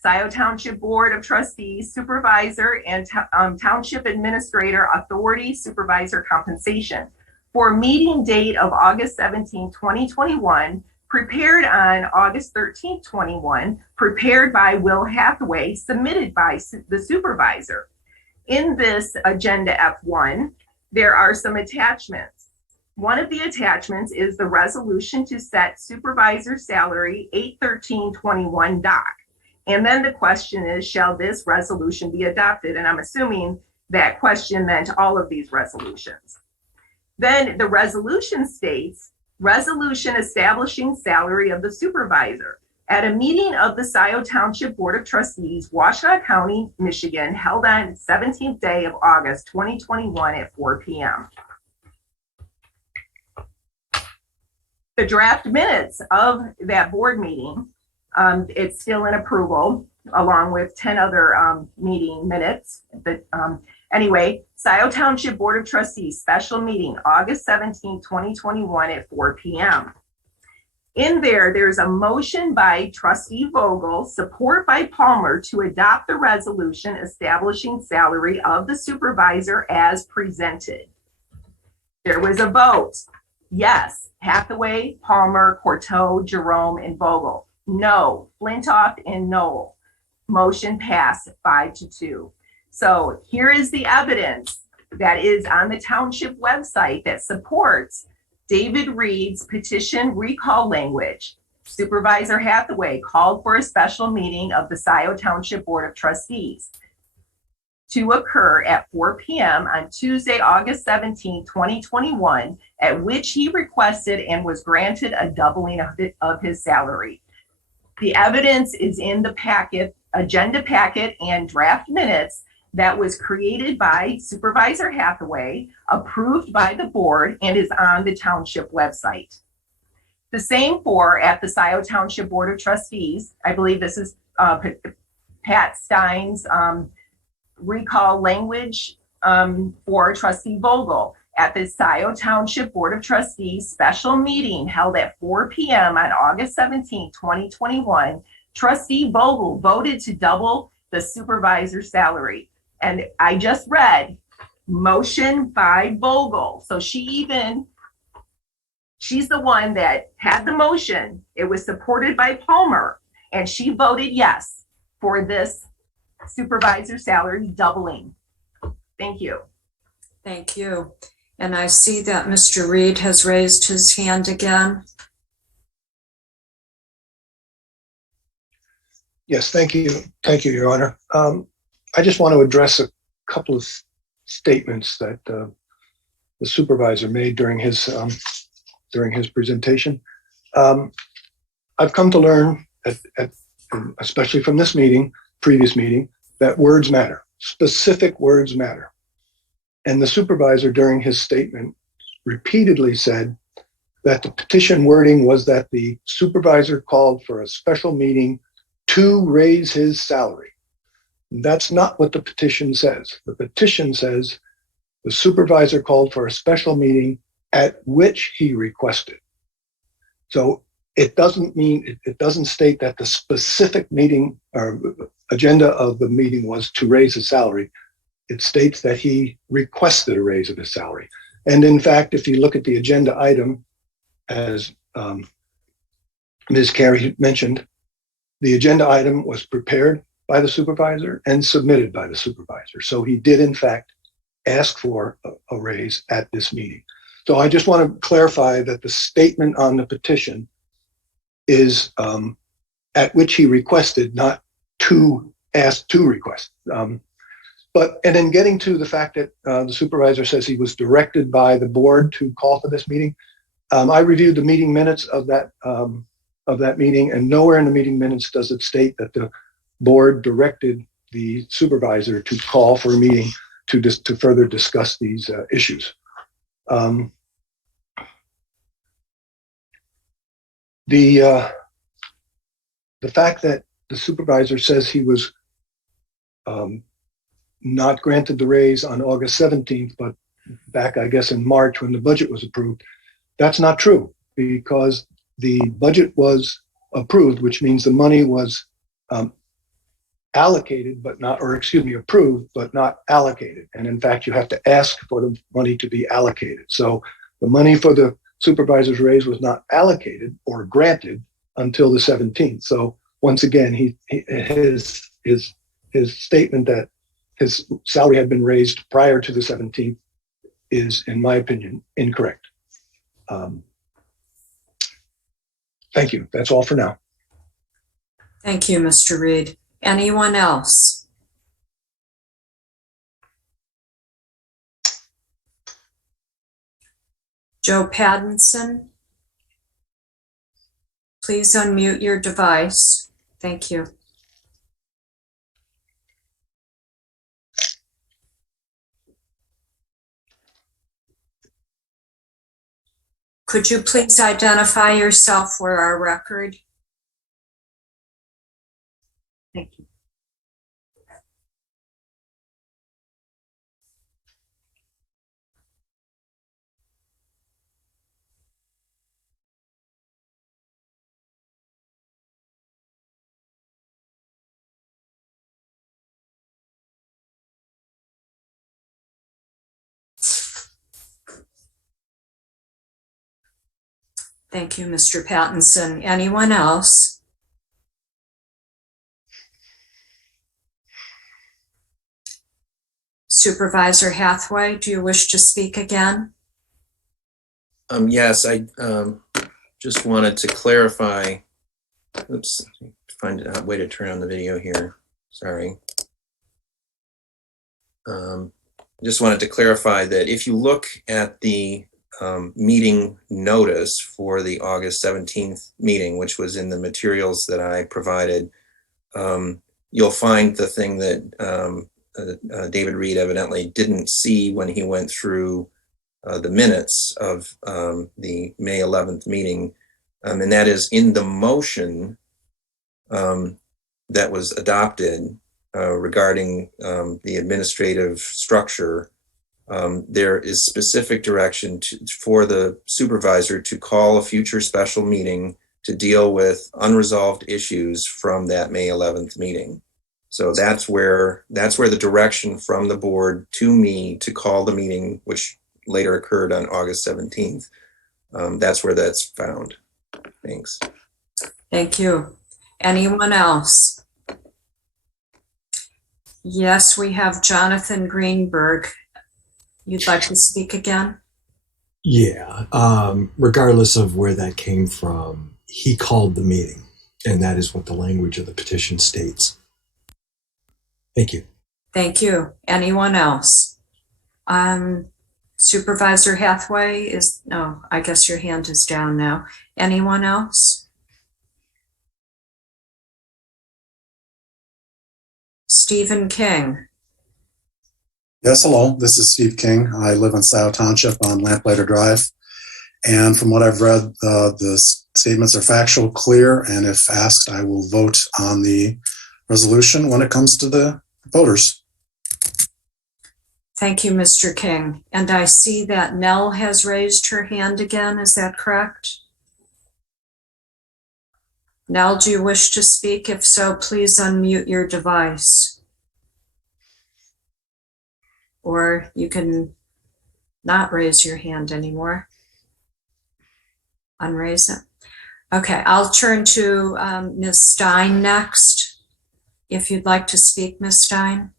Scioto Township Board of Trustees, Supervisor, and Township Administrator Authority, Supervisor Compensation. For meeting date of August 17, 2021, prepared on August 13, 21, prepared by Will Hathaway, submitted by the Supervisor. In this Agenda F1, there are some attachments. One of the attachments is the resolution to set supervisor salary 8/13/21 doc. And then the question is, shall this resolution be adopted? And I'm assuming that question meant all of these resolutions. Then the resolution states, resolution establishing salary of the supervisor. At a meeting of the Scioto Township Board of Trustees, Washtenaw County, Michigan, held on 17th day of August, 2021 at 4 p.m. The draft minutes of that board meeting It's still in approval along with 10 other meeting minutes. But anyway, Scioto Township Board of Trustees special meeting, August 17, 2021 at 4 p.m. In there's a motion by Trustee Vogel, support by Palmer to adopt the resolution establishing salary of the supervisor as presented. There was a vote. Yes, Hathaway, Palmer, Courteau, Jerome, and Vogel. No, Flintoff and Knowles. Motion passed 5-2. So here is the evidence that is on the township website that supports David Reed's petition recall language. Supervisor Hathaway called for a special meeting of the Scioto Township Board of Trustees to occur at 4 p.m. on Tuesday, August 17, 2021, at which he requested and was granted a doubling of his salary. The evidence is in the packet, agenda packet, and draft minutes that was created by Supervisor Hathaway, approved by the board, and is on the township website. The same for at the Scioto Township Board of Trustees. I believe this is Pat Stein's recall language for Trustee Vogel. At the Scioto Township Board of Trustees special meeting held at 4 p.m. on August 17, 2021, Trustee Vogel voted to double the supervisor's salary. And I just read motion by Vogel. So she's the one that had the motion. It was supported by Palmer, and she voted yes for this supervisor salary doubling. Thank you. Thank you. And I see that Mr. Reed has raised his hand again. Yes, thank you. Thank you, Your Honor. I just want to address a couple of statements that the supervisor made during his presentation. I've come to learn, especially from this meeting, previous meeting, that words matter. Specific words matter. And the supervisor during his statement repeatedly said that the petition wording was that the supervisor called for a special meeting to raise his salary. That's not what the petition says. The petition says the supervisor called for a special meeting at which he requested. So it doesn't state that the specific meeting or agenda of the meeting was to raise his salary. It states that he requested a raise of his salary. And in fact, if you look at the agenda item, as Ms. Carey mentioned, the agenda item was prepared by the supervisor and submitted by the supervisor. So he did, in fact, ask for a raise at this meeting. So I just want to clarify that the statement on the petition is at which he requested, not to ask to request. And in getting to the fact that the supervisor says he was directed by the board to call for this meeting, I reviewed the meeting minutes of that meeting, and nowhere in the meeting minutes does it state that the board directed the supervisor to call for a meeting to further discuss these issues. The fact that the supervisor says he was not granted the raise on August 17th, but back, I guess, in March when the budget was approved, that's not true, because the budget was approved, which means the money was allocated, approved, but not allocated. And in fact, you have to ask for the money to be allocated. So the money for the supervisor's raise was not allocated or granted until the 17th. So once again, his statement that his salary had been raised prior to the 17th is, in my opinion, incorrect. Thank you. That's all for now. Thank you, Mr. Reed. Anyone else? Joe Pattinson, please unmute your device. Thank you. Could you please identify yourself for our record? Thank you. Thank you, Mr. Pattinson. Anyone else? Supervisor Hathaway, do you wish to speak again? Yes, I just wanted to clarify. Oops, find a way to turn on the video here. Sorry. Just wanted to clarify that if you look at the meeting notice for the August 17th meeting, which was in the materials that I provided, you'll find the thing that David Reed evidently didn't see when he went through the minutes of the May 11th meeting, and that is in the motion that was adopted regarding the administrative structure. There is specific direction for the supervisor to call a future special meeting to deal with unresolved issues from that May 11th meeting. So that's where the direction from the board to me to call the meeting, which later occurred on August 17th. That's where that's found. Thanks. Thank you. Anyone else? Yes, we have Jonathan Greenberg. You'd like to speak again? Yeah. Regardless of where that came from, he called the meeting, and that is what the language of the petition states. Thank you. Thank you. Anyone else? Supervisor Hathaway no, I guess your hand is down now. Anyone else? Stephen King. Yes, hello. This is Steve King. I live in Scioto Township on Lamplighter Drive. And from what I've read, the statements are factual, clear, and if asked, I will vote on the resolution when it comes to the voters. Thank you, Mr. King. And I see that Nell has raised her hand again. Is that correct? Nell, do you wish to speak? If so, please unmute your device. Or you can not raise your hand anymore. Unraise it. Okay, I'll turn to Ms. Stein next. If you'd like to speak, Ms. Stein.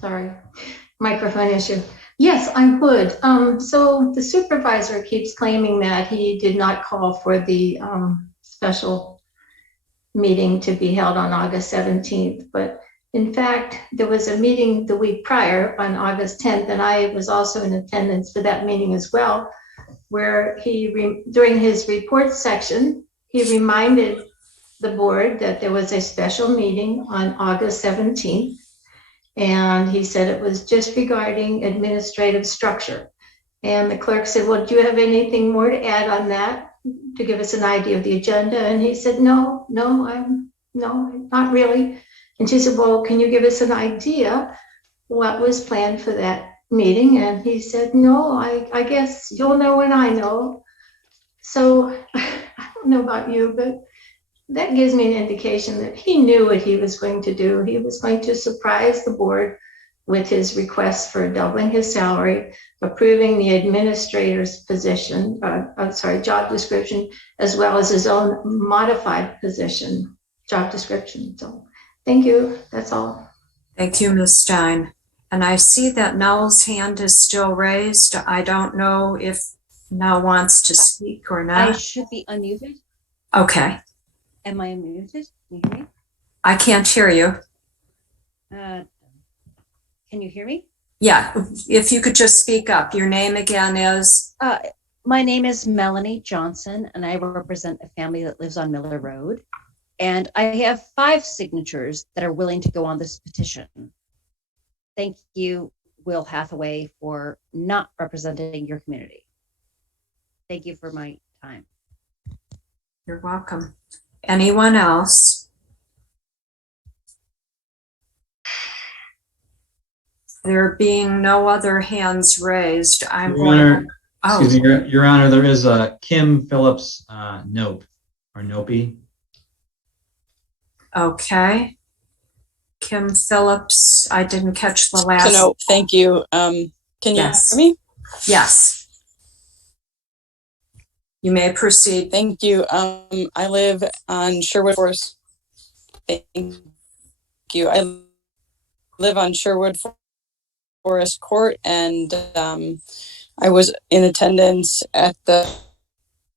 Sorry, microphone issue. Yes, I would. So the supervisor keeps claiming that he did not call for the special meeting to be held on August 17th. But in fact, there was a meeting the week prior on August 10th, and I was also in attendance for that meeting as well, where he, during his report section, he reminded the board that there was a special meeting on August 17th. And he said it was just regarding administrative structure. And the clerk said, well, do you have anything more to add on that to give us an idea of the agenda? And he said, no, not really. And she said, well, can you give us an idea what was planned for that meeting? And he said, no, I guess you'll know when I know. So I don't know about you, but that gives me an indication that he knew what he was going to do. He was going to surprise the board with his request for doubling his salary, approving the administrator's position, job description, as well as his own modified position, job description. So thank you. That's all. Thank you, Ms. Stein. And I see that Knowles' hand is still raised. I don't know if Nell wants to speak or not. I should be unmuted. Okay. Am I unmuted? Can you hear me? I can't hear you. Can you hear me? Yeah, if you could just speak up. Your name again is? My name is Melanie Johnson, and I represent a family that lives on Miller Road. And I have 5 signatures that are willing to go on this petition. Thank you, Will Hathaway, for not representing your community. Thank you for my time. You're welcome. Anyone else? There being no other hands raised, I'm Your going Honor, to. excuse me, Your Honor, there is a Kim Phillips nope or nopey. Okay. Kim Phillips, I didn't catch the last. So no, thank you. Can you Yes. hear me? Yes. You may proceed. Thank you. I live on Sherwood Forest. Thank you. I live on Sherwood Forest Court, and I was in attendance at the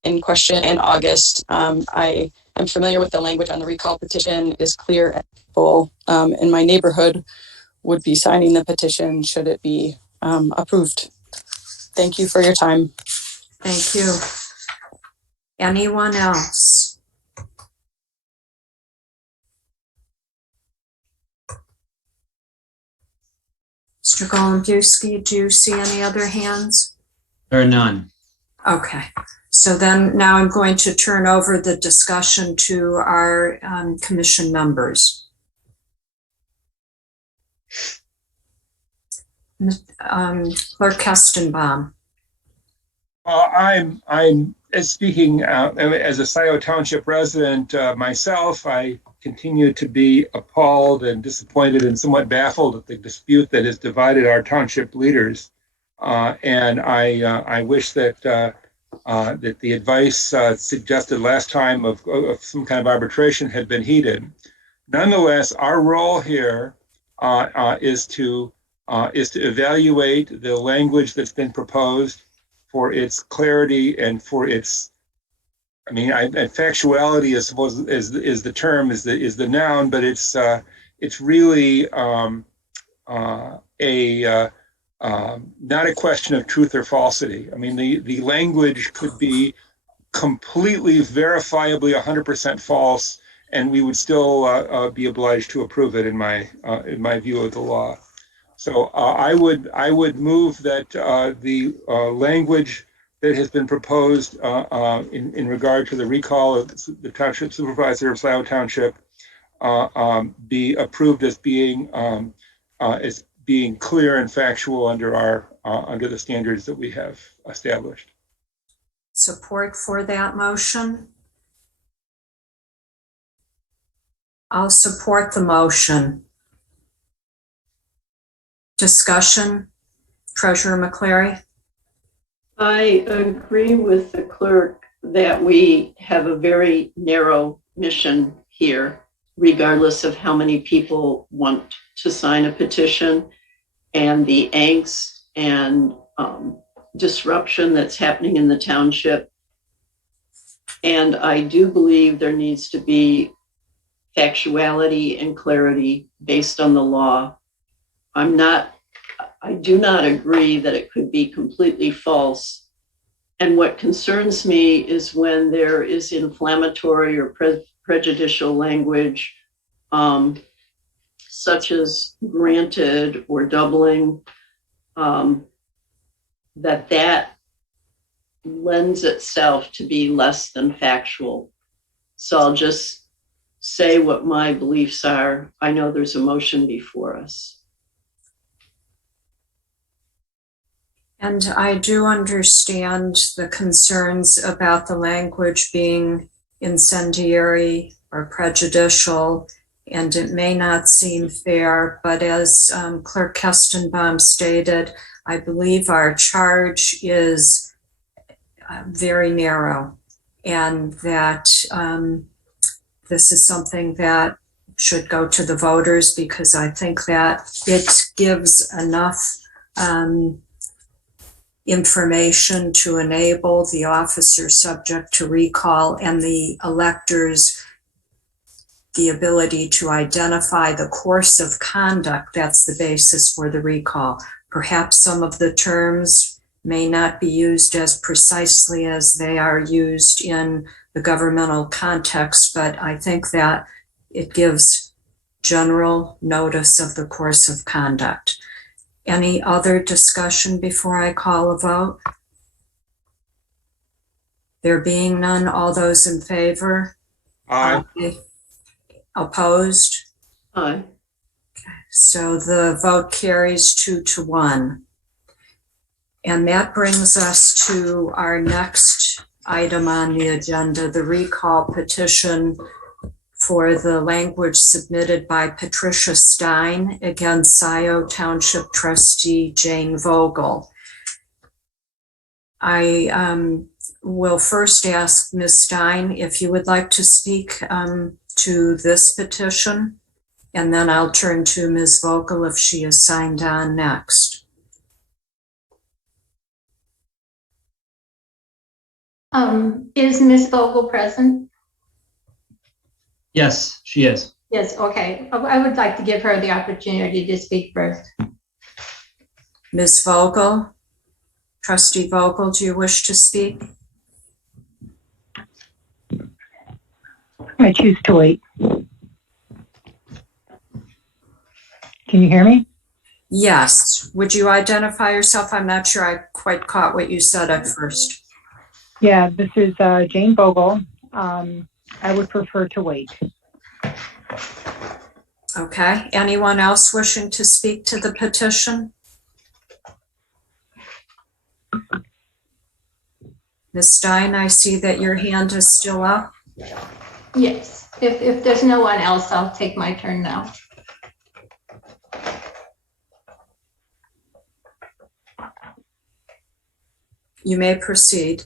in question in August. I am familiar with the language on the recall petition. It is clear and full. In my neighborhood would be signing the petition should it be approved. Thank you for your time. Thank you. Anyone else? Mr. Golembiewski, do you see any other hands? There are none. Okay. So then now I'm going to turn over the discussion to our commission members. Clerk Kestenbaum. I'm speaking as a Scioto Township resident myself. I continue to be appalled and disappointed and somewhat baffled at the dispute that has divided our township leaders. And I wish that that the advice suggested last time of some kind of arbitration had been heeded. Nonetheless, our role here is to evaluate the language that's been proposed for its clarity and for its, factuality, I suppose, is the term, is the noun, but it's really not a question of truth or falsity. I mean, the language could be completely verifiably 100% false, and we would still be obliged to approve it in my view of the law. So I would move that the language that has been proposed in regard to the recall of the township supervisor of Scioto Township be approved as being clear and factual under the standards that we have established. Support for that motion? I'll support the motion. Discussion, Treasurer McCleary. I agree with the clerk that we have a very narrow mission here, regardless of how many people want to sign a petition and the angst and disruption that's happening in the township. And I do believe there needs to be factuality and clarity based on the law. I do not agree that it could be completely false. And what concerns me is when there is inflammatory or prejudicial language, such as granted or doubling, that lends itself to be less than factual. So I'll just say what my beliefs are. I know there's a motion before us. And I do understand the concerns about the language being incendiary or prejudicial, and it may not seem fair, but as Clerk Kestenbaum stated, I believe our charge is very narrow, and that this is something that should go to the voters, because I think that it gives enough information to enable the officer subject to recall and the electors the ability to identify the course of conduct that's the basis for the recall. Perhaps some of the terms may not be used as precisely as they are used in the governmental context, but I think that it gives general notice of the course of conduct. Any other discussion before I call a vote? There being none, all those in favor? Aye. Opposed? Aye. So the vote carries 2-1. And that brings us to our next item on the agenda, the recall petition for the language submitted by Patricia Stein against Scioto Township trustee Jane Vogel. I will first ask Ms. Stein if you would like to speak to this petition, and then I'll turn to Ms. Vogel if she is signed on next. Is Ms. Vogel present? Yes, she is. Yes, okay. I would like to give her the opportunity to speak first. Ms. Vogel, Trustee Vogel, do you wish to speak? I choose to wait. Can you hear me? Yes. Would you identify yourself? I'm not sure I quite caught what you said at first. Yeah, this is Jane Vogel. I would prefer to wait. Okay. Anyone else wishing to speak to the petition? Ms. Stein, I see that your hand is still up. Yes, if there's no one else, I'll take my turn now. You may proceed.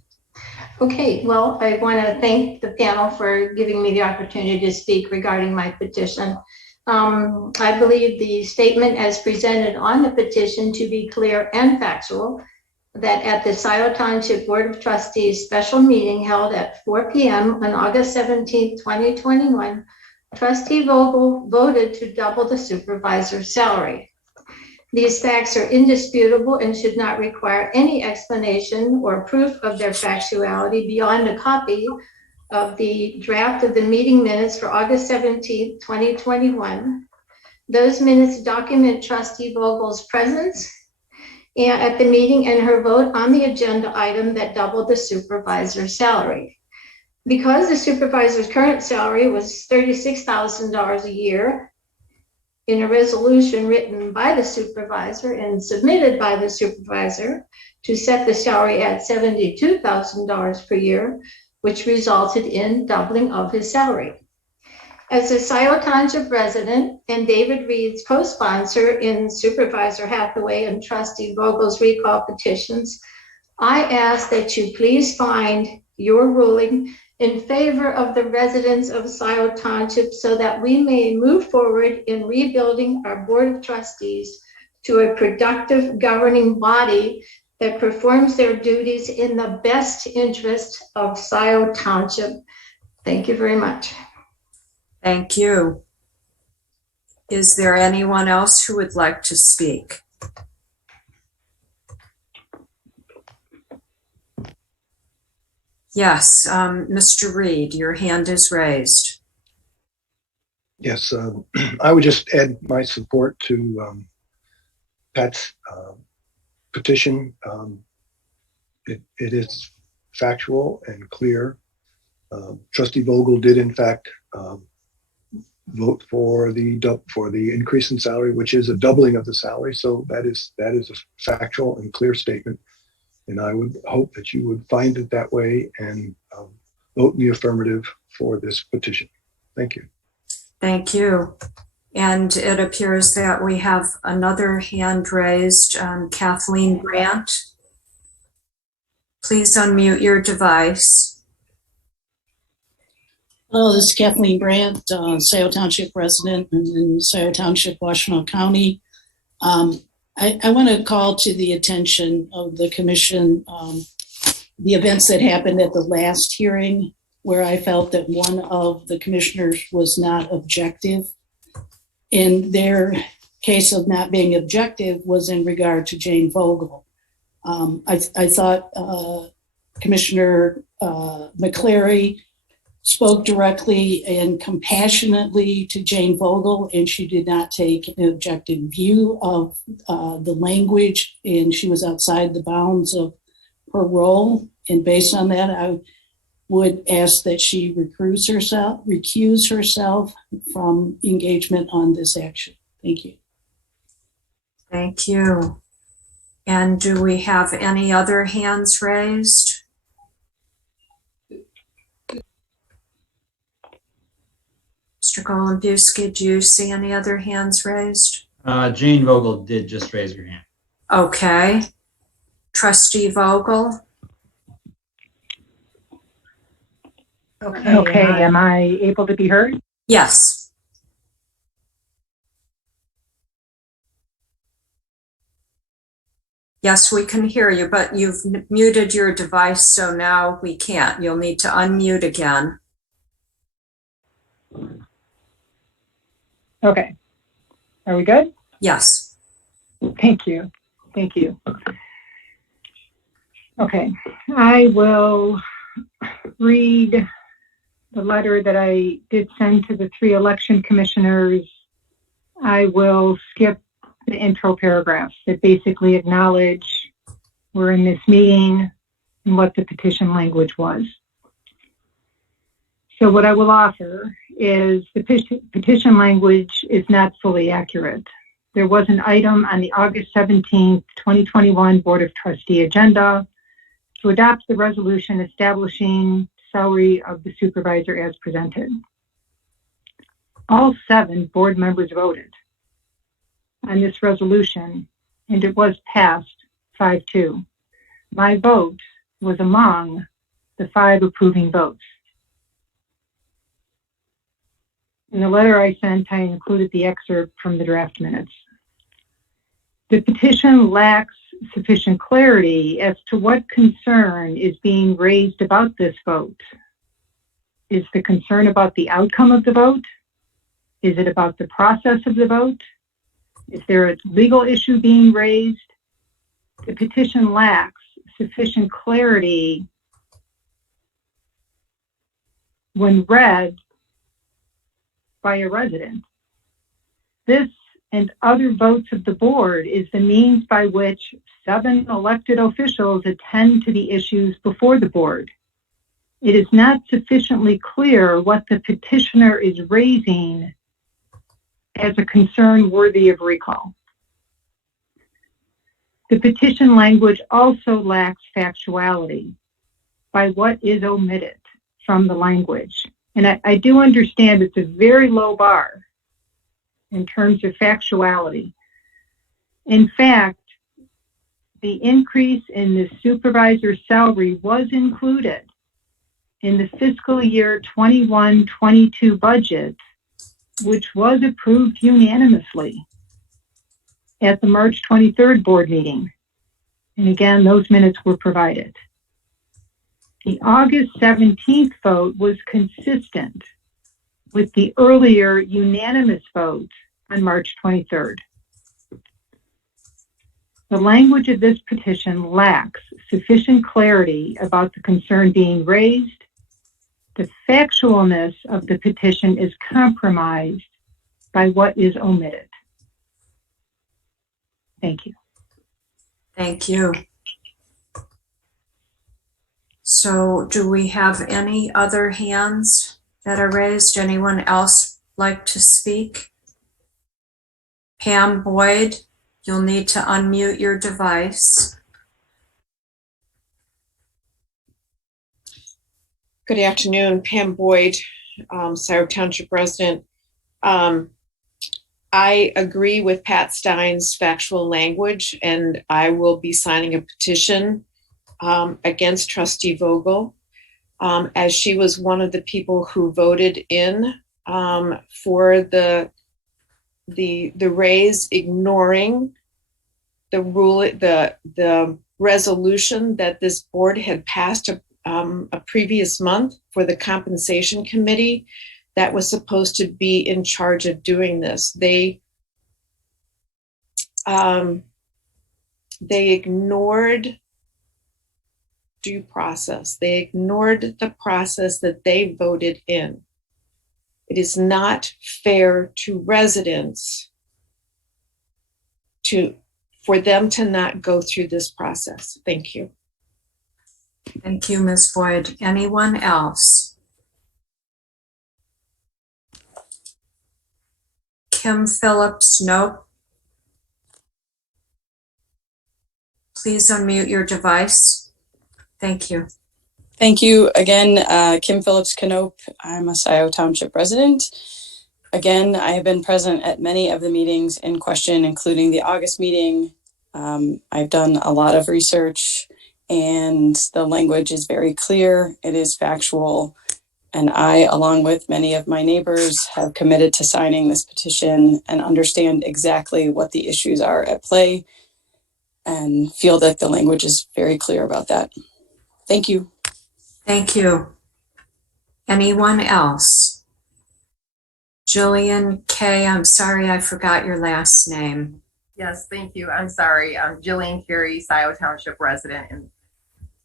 Okay, well, I want to thank the panel for giving me the opportunity to speak regarding my petition. I believe the statement as presented on the petition to be clear and factual, that at the Scioto Township Board of Trustees special meeting held at 4 p.m. on August 17, 2021, Trustee Vogel voted to double the supervisor's salary. These facts are indisputable and should not require any explanation or proof of their factuality beyond a copy of the draft of the meeting minutes for August 17, 2021. Those minutes document Trustee Vogel's presence at the meeting and her vote on the agenda item that doubled the supervisor's salary. Because the supervisor's current salary was $36,000 a year, in a resolution written by the supervisor and submitted by the supervisor to set the salary at $72,000 per year, which resulted in doubling of his salary. As a Scioto Township resident and David Reed's co-sponsor in Supervisor Hathaway and Trustee Vogel's recall petitions, I ask that you please find your ruling in favor of the residents of Scioto Township so that we may move forward in rebuilding our Board of Trustees to a productive governing body that performs their duties in the best interest of Scioto Township. Thank you very much. Thank you. Is there anyone else who would like to speak? Yes, Mr. Reed, your hand is raised. Yes, I would just add my support to Pat's petition. It is factual and clear. Trustee Vogel did, in fact, vote for the increase in salary, which is a doubling of the salary. So that is a factual and clear statement. And I would hope that you would find it that way and vote in the affirmative for this petition. Thank you. Thank you. And it appears that we have another hand raised, Kathleen Brandt. Please unmute your device. Hello, this is Kathleen Brandt, Scioto Township resident in Scioto Township, Washtenaw County. I want to call to the attention of the commission the events that happened at the last hearing where I felt that one of the commissioners was not objective. In their case of not being objective was in regard to Jane Vogel. I thought Commissioner McCleary spoke directly and compassionately to Jane Vogel, and she did not take an objective view of the language, and she was outside the bounds of her role. And based on that, would ask that she recuse herself from engagement on this action. Thank you. Thank you. And do we have any other hands raised? Mr. Golombuski, do you see any other hands raised? Jane Vogel did just raise her hand. Okay. Trustee Vogel? Okay, am I able to be heard? Yes. Yes, we can hear you, but you've muted your device, so now we can't. You'll need to unmute again. Okay. Are we good? Yes. Thank you. Thank you. Okay, I will read the letter that I did send to the 3 election commissioners. I will skip the intro paragraphs that basically acknowledge we're in this meeting and what the petition language was. So what I will offer is the petition language is not fully accurate. There was an item on the August 17th, 2021 Board of Trustee agenda to adopt the resolution establishing salary of the supervisor as presented. All 7 board members voted on this resolution, and it was passed 5-2. My vote was among the 5 approving votes. In the letter I sent, I included the excerpt from the draft minutes. The petition lacks sufficient clarity as to what concern is being raised about this vote. Is the concern about the outcome of the vote? Is it about the process of the vote? Is there a legal issue being raised? The petition lacks sufficient clarity when read by a resident. This and other votes of the board is the means by which 7 elected officials attend to the issues before the board. It is not sufficiently clear what the petitioner is raising as a concern worthy of recall. The petition language also lacks factuality by what is omitted from the language. And I do understand it's a very low bar in terms of factuality. In fact, the increase in the supervisor's salary was included in the fiscal year 21-22 budget, which was approved unanimously at the March 23rd board meeting. And again, those minutes were provided. The August 17th vote was consistent with the earlier unanimous vote on March 23rd. The language of this petition lacks sufficient clarity about the concern being raised. The factualness of the petition is compromised by what is omitted. Thank you. Thank you. So do we have any other hands that are raised? Anyone else like to speak? Pam Boyd, you'll need to unmute your device. Good afternoon, Pam Boyd, Scioto Township resident. I agree with Pat Stein's factual language, and I will be signing a petition against Trustee Vogel, as she was one of the people who voted in for the raise, ignoring the rule, the resolution that this board had passed a previous month for the compensation committee that was supposed to be in charge of doing this. They ignored due process. They ignored the process that they voted in. It is not fair to residents for them to not go through this process. Thank you. Thank you, Ms. Boyd. Anyone else? Kim Phillips, nope. Please unmute your device. Thank you. Thank you again, Kim Phillips Canope. I'm a Scioto Township resident. Again, I have been present at many of the meetings in question, including the August meeting. I've done a lot of research and the language is very clear. It is factual. And I, along with many of my neighbors, have committed to signing this petition and understand exactly what the issues are at play and feel that the language is very clear about that. Thank you. Thank you. Anyone else? Jillian Kay, I'm sorry I forgot your last name. Yes, thank you. I'm sorry. I'm Jillian Carey, Scioto Township resident.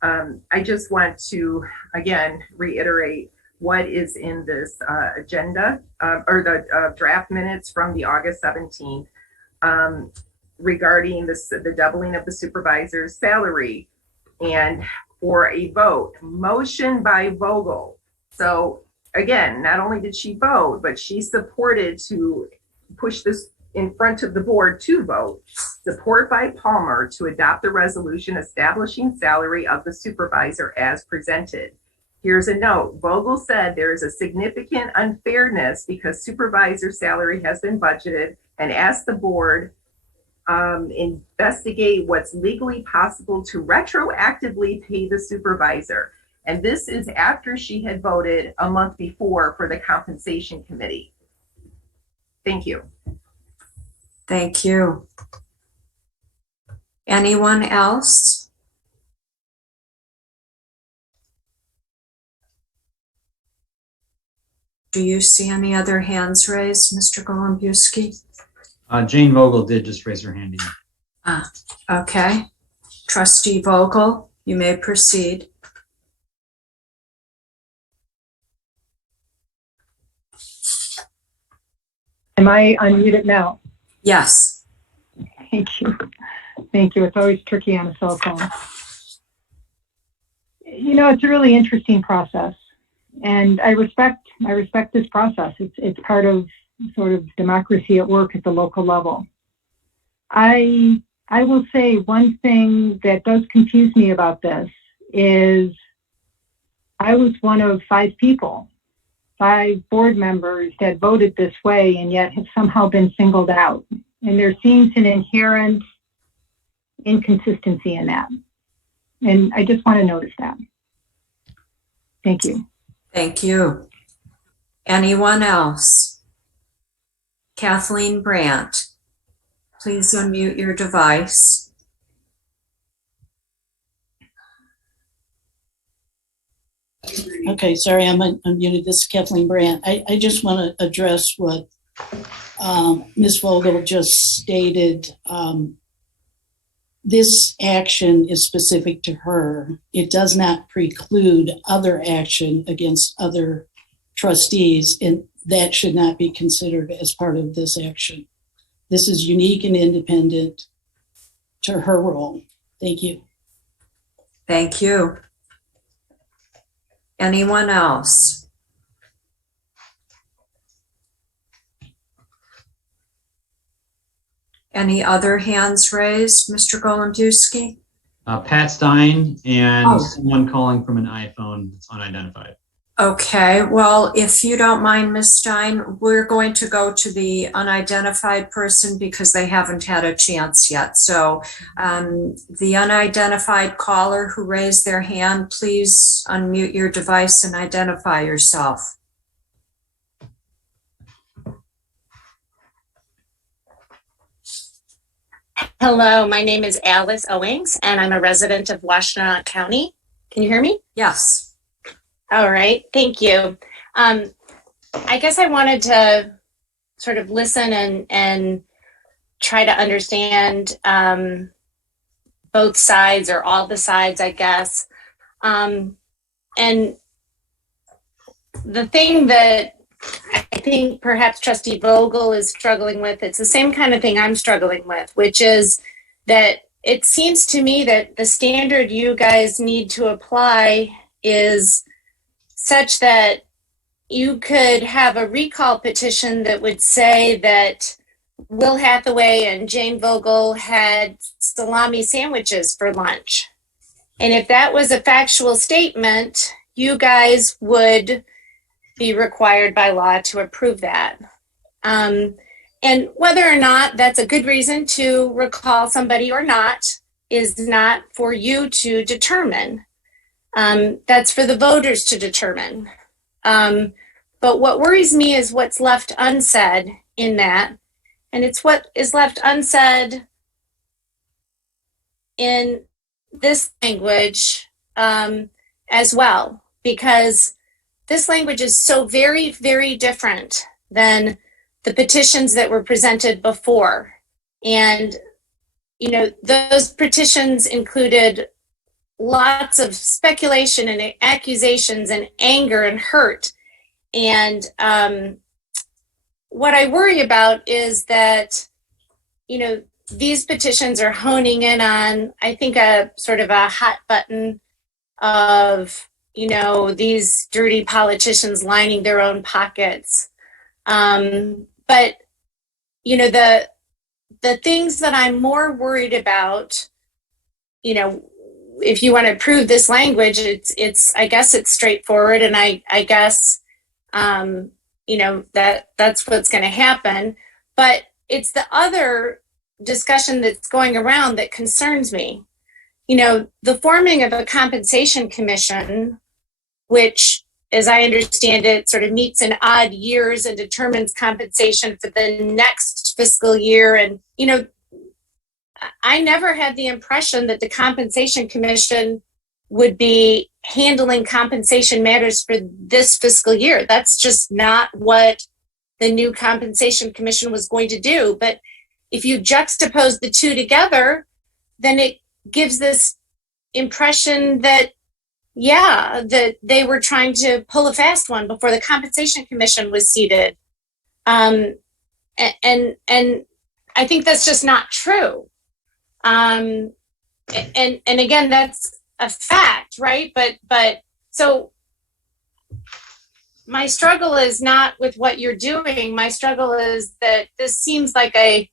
And I just want to, again, reiterate what is in this agenda or the draft minutes from the August 17th regarding the doubling of the supervisor's salary and for a vote, motion by Vogel. So again, not only did she vote, but she supported to push this in front of the board to vote. Support by Palmer to adopt the resolution establishing salary of the supervisor as presented. Here's a note. Vogel said there is a significant unfairness because supervisor salary has been budgeted and asked the board investigate what's legally possible to retroactively pay the supervisor. And this is after she had voted a month before for the compensation committee. Thank you. Thank you. Anyone else? Do you see any other hands raised, Mr. Golombuski? Jane Vogel did just raise her hand again. Okay. Trustee Vogel, you may proceed. Am I unmuted now? Yes. Thank you. Thank you. It's always tricky on a cell phone. You know, it's a really interesting process, and I respect this process. It's part of sort of democracy at work at the local level. I will say one thing that does confuse me about this is I was one of 5 board members that voted this way and yet have somehow been singled out. And there seems an inherent inconsistency in that. And I just want to notice that. Thank you. Thank you. Anyone else? Kathleen Brandt, please unmute your device. Okay, sorry, I'm unmuted. This is Kathleen Brandt. I just want to address what Ms. Vogel just stated. This action is specific to her. It does not preclude other action against other trustees, and that should not be considered as part of this action. This is unique and independent to her role. Thank you. Thank you. Anyone else? Any other hands raised, Mr. Golombuski? Pat Stein and someone calling from an iPhone that's unidentified. Okay, well, if you don't mind, Ms. Stein, we're going to go to the unidentified person because they haven't had a chance yet. So the unidentified caller who raised their hand, please unmute your device and identify yourself. Hello, my name is Alice Owings, and I'm a resident of Washtenaw County. Can you hear me? Yes. All right, thank you. I guess I wanted to sort of listen and try to understand both sides or all the sides, I guess. And the thing that I think perhaps Trustee Vogel is struggling with, it's the same kind of thing I'm struggling with, which is that it seems to me that the standard you guys need to apply is such that you could have a recall petition that would say that Will Hathaway and Jane Vogel had salami sandwiches for lunch. And if that was a factual statement, you guys would be required by law to approve that. And whether or not that's a good reason to recall somebody or not is not for you to determine. That's for the voters to determine. But what worries me is what's left unsaid in that. And it's what is left unsaid in this language as well, because this language is so very, very different than the petitions that were presented before. And, you know, those petitions included lots of speculation and accusations and anger and hurt. And what I worry about is that, you know, these petitions are honing in on, I think, a sort of a hot button of, you know, these dirty politicians lining their own pockets. But, you know, the things that I'm more worried about, you know, if you want to prove this language, it's I guess it's straightforward, and I guess, you know, that's what's going to happen. But it's the other discussion that's going around that concerns me. You know, the forming of a compensation commission, which, as I understand it, sort of meets in odd years and determines compensation for the next fiscal year. And, you know, I never had the impression that the compensation commission would be handling compensation matters for this fiscal year. That's just not what the new compensation commission was going to do. But if you juxtapose the two together, then it gives this impression that, yeah, that they were trying to pull a fast one before the compensation commission was seated. And I think that's just not true. And again, that's a fact, right? But so my struggle is not with what you're doing. My struggle is that this seems like a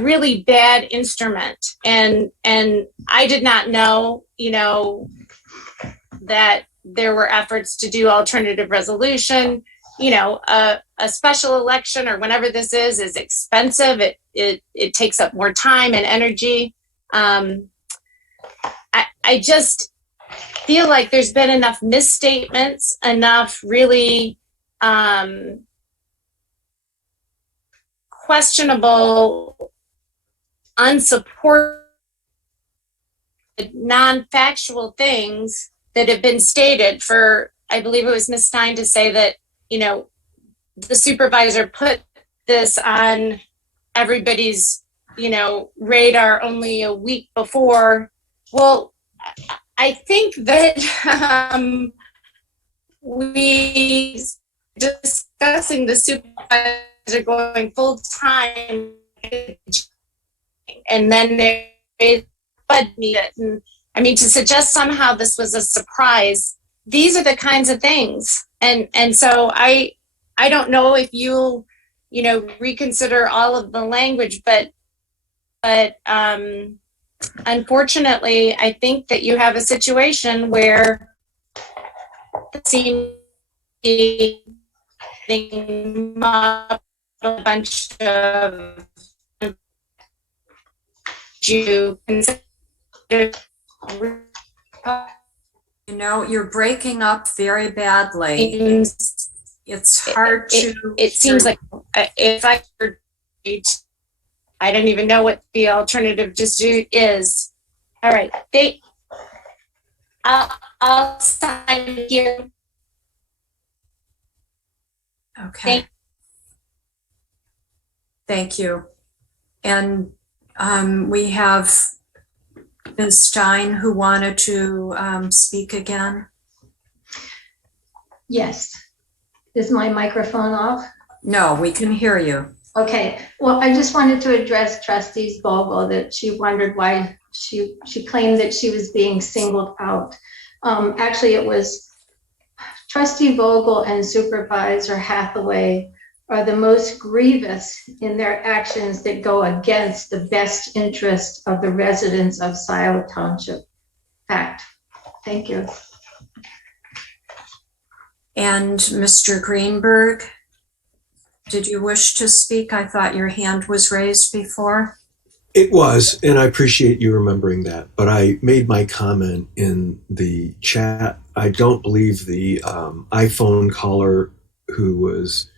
really bad instrument. And I did not know, you know, that there were efforts to do alternative resolution. You know, a special election or whenever this is expensive. It takes up more time and energy. I just feel like there's been enough misstatements, enough really questionable, unsupported, non-factual things that have been stated for, I believe it was Ms. Stein to say that, you know, the supervisor put this on everybody's, you know, radar only a week before. Well, I think that we discussing the supervisor going full time, and then they need it. And I mean, to suggest somehow this was a surprise, these are the kinds of things. And so I don't know if you'll, you know, reconsider all of the language, but unfortunately, I think that you have a situation where it seems up a bunch of you consider. You know, you're breaking up very badly. It's hard to. It seems like if I don't even know what the alternative dispute is. All right, I'll sign here. Okay. Thank you. And we have Ms. Stein who wanted to speak again. Yes. Is my microphone off? No, we can hear you. Okay. Well, I just wanted to address Trustees Bogle that she wondered why she claimed that she was being singled out. Actually, it was Trustee Vogel and Supervisor Hathaway are the most grievous in their actions that go against the best interest of the residents of Scioto Township. Fact. Thank you. And Mr. Greenberg, did you wish to speak? I thought your hand was raised before. It was, and I appreciate you remembering that. But I made my comment in the chat. I don't believe the iPhone caller who was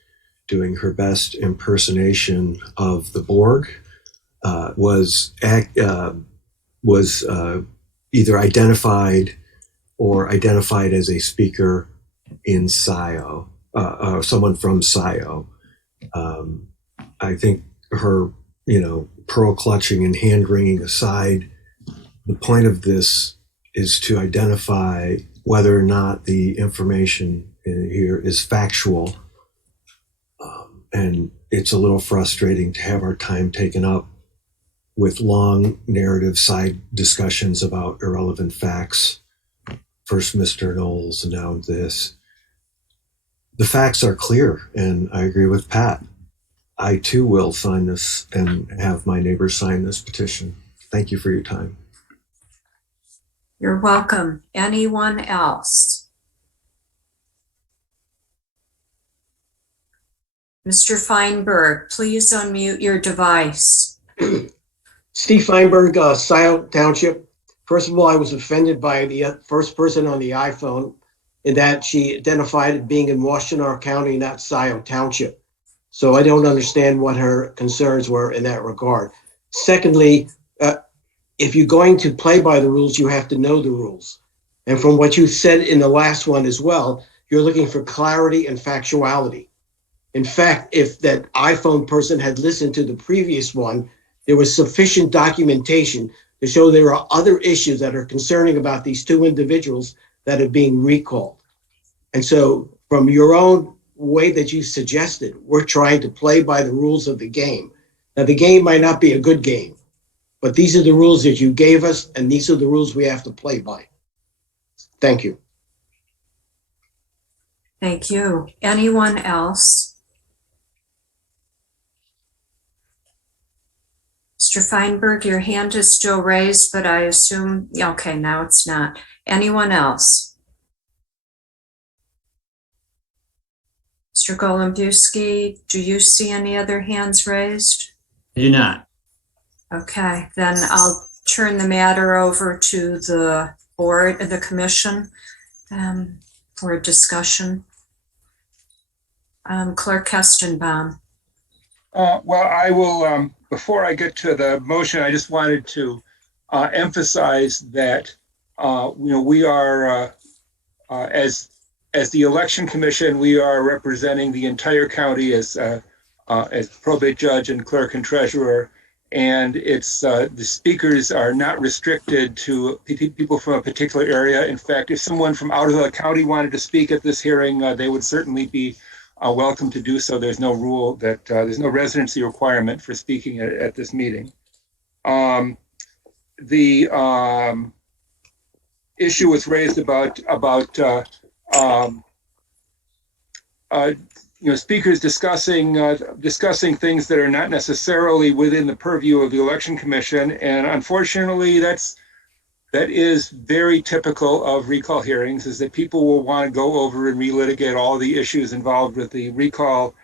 doing her best impersonation of the Borg was either identified or identified as a speaker in SIO, or someone from SIO. I think her, pearl clutching and hand wringing aside, the point of this is to identify whether or not the information in here is factual. And it's a little frustrating to have our time taken up with long narrative side discussions about irrelevant facts. First Mr. Knowles, and now this. The facts are clear, and I agree with Pat. I too will sign this and have my neighbors sign this petition. Thank you for your time. You're welcome. Anyone else? Mr. Feinberg, please unmute your device. Steve Feinberg, Scioto Township. First of all, I was offended by the first person on the iPhone in that she identified it being in Washtenaw County, not Scioto Township. So I don't understand what her concerns were in that regard. Secondly, if you're going to play by the rules, you have to know the rules. And from what you said in the last one as well, you're looking for clarity and factuality. In fact, if that iPhone person had listened to the previous one, there was sufficient documentation to show there are other issues that are concerning about these two individuals that are being recalled. And so from your own way that you suggested, we're trying to play by the rules of the game. Now, the game might not be a good game, but these are the rules that you gave us, and these are the rules we have to play by. Thank you. Thank you. Anyone else? Mr. Feinberg, your hand is still raised, but I assume, okay, now it's not. Anyone else? Mr. Golombuski, do you see any other hands raised? I do not. Okay, then I'll turn the matter over to the board, the commission, for discussion. Clerk Kestenbaum. Well, I will, before I get to the motion, I just wanted to emphasize that, we are, as the election commission, we are representing the entire county as probate judge and clerk and treasurer. And it's the speakers are not restricted to people from a particular area. In fact, if someone from out of the county wanted to speak at this hearing, they would certainly be welcome to do so. There's no rule that there's no residency requirement for speaking at this meeting. The issue was raised about speakers discussing things that are not necessarily within the purview of the election commission, and unfortunately, that is very typical of recall hearings, is that people will want to go over and relitigate all the issues involved with the recall,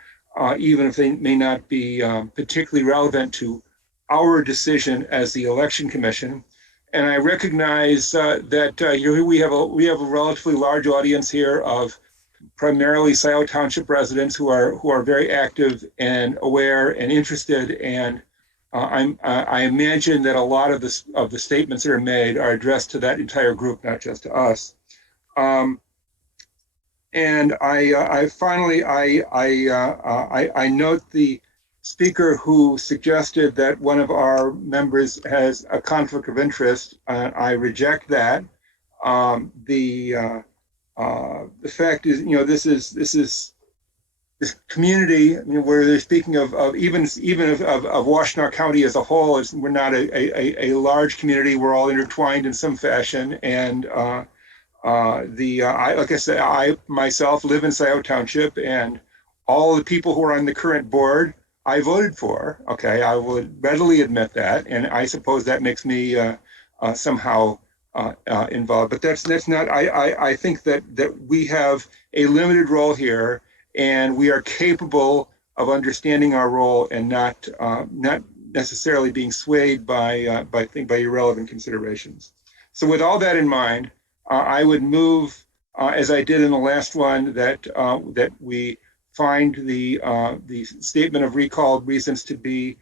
even if they may not be particularly relevant to our decision as the election commission. And I recognize that we have a relatively large audience here of primarily Scioto Township residents who are very active and aware and interested, and I imagine that a lot of the statements that are made are addressed to that entire group, not just to us. And I finally note the speaker who suggested that one of our members has a conflict of interest. I reject that. The fact is, this is this community, I mean, where they're speaking of even of Washtenaw County as a whole, we're not a large community. We're all intertwined in some fashion, and like I said, I myself live in Scioto Township, and all the people who are on the current board, I voted for. Okay, I would readily admit that, and I suppose that makes me somehow involved. But that's not. I think that we have a limited role here, and we are capable of understanding our role and not necessarily being swayed by irrelevant considerations. So, with all that in mind, I would move, as I did in the last one, that we find the statement of recalled reasons to be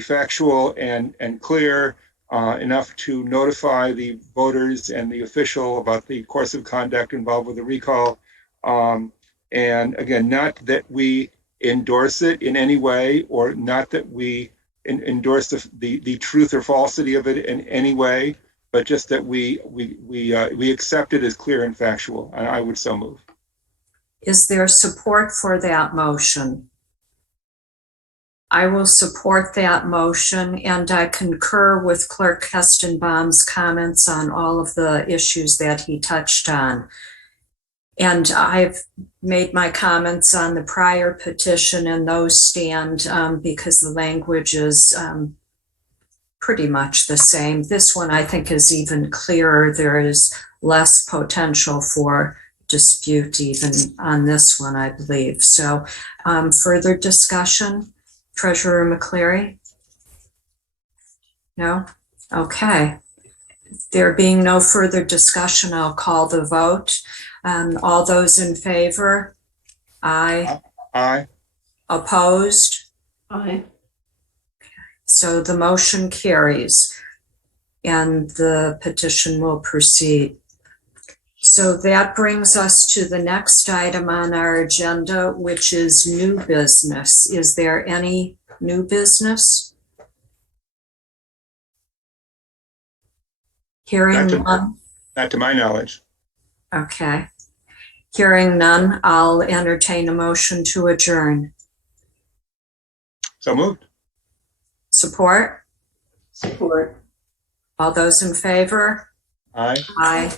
factual and clear enough to notify the voters and the official about the course of conduct involved with the recall. And again, not that we endorse it in any way, or not that we endorse the truth or falsity of it in any way, but just that we accept it as clear and factual. And I would so move. Is there support for that motion? I will support that motion, and I concur with Clerk Kestenbaum's comments on all of the issues that he touched on. And I've made my comments on the prior petition, and those stand because the language is pretty much the same. This one I think is even clearer. There is less potential for dispute even on this one, I believe. So further discussion? Treasurer McCleary? No? Okay. There being no further discussion, I'll call the vote. All those in favor? Aye. Aye. Opposed? Aye. So the motion carries and the petition will proceed. So that brings us to the next item on our agenda, which is new business. Is there any new business? Hearing none. Not to my knowledge. Okay. Hearing none, I'll entertain a motion to adjourn. So moved. Support? Support. All those in favor? Aye. Aye.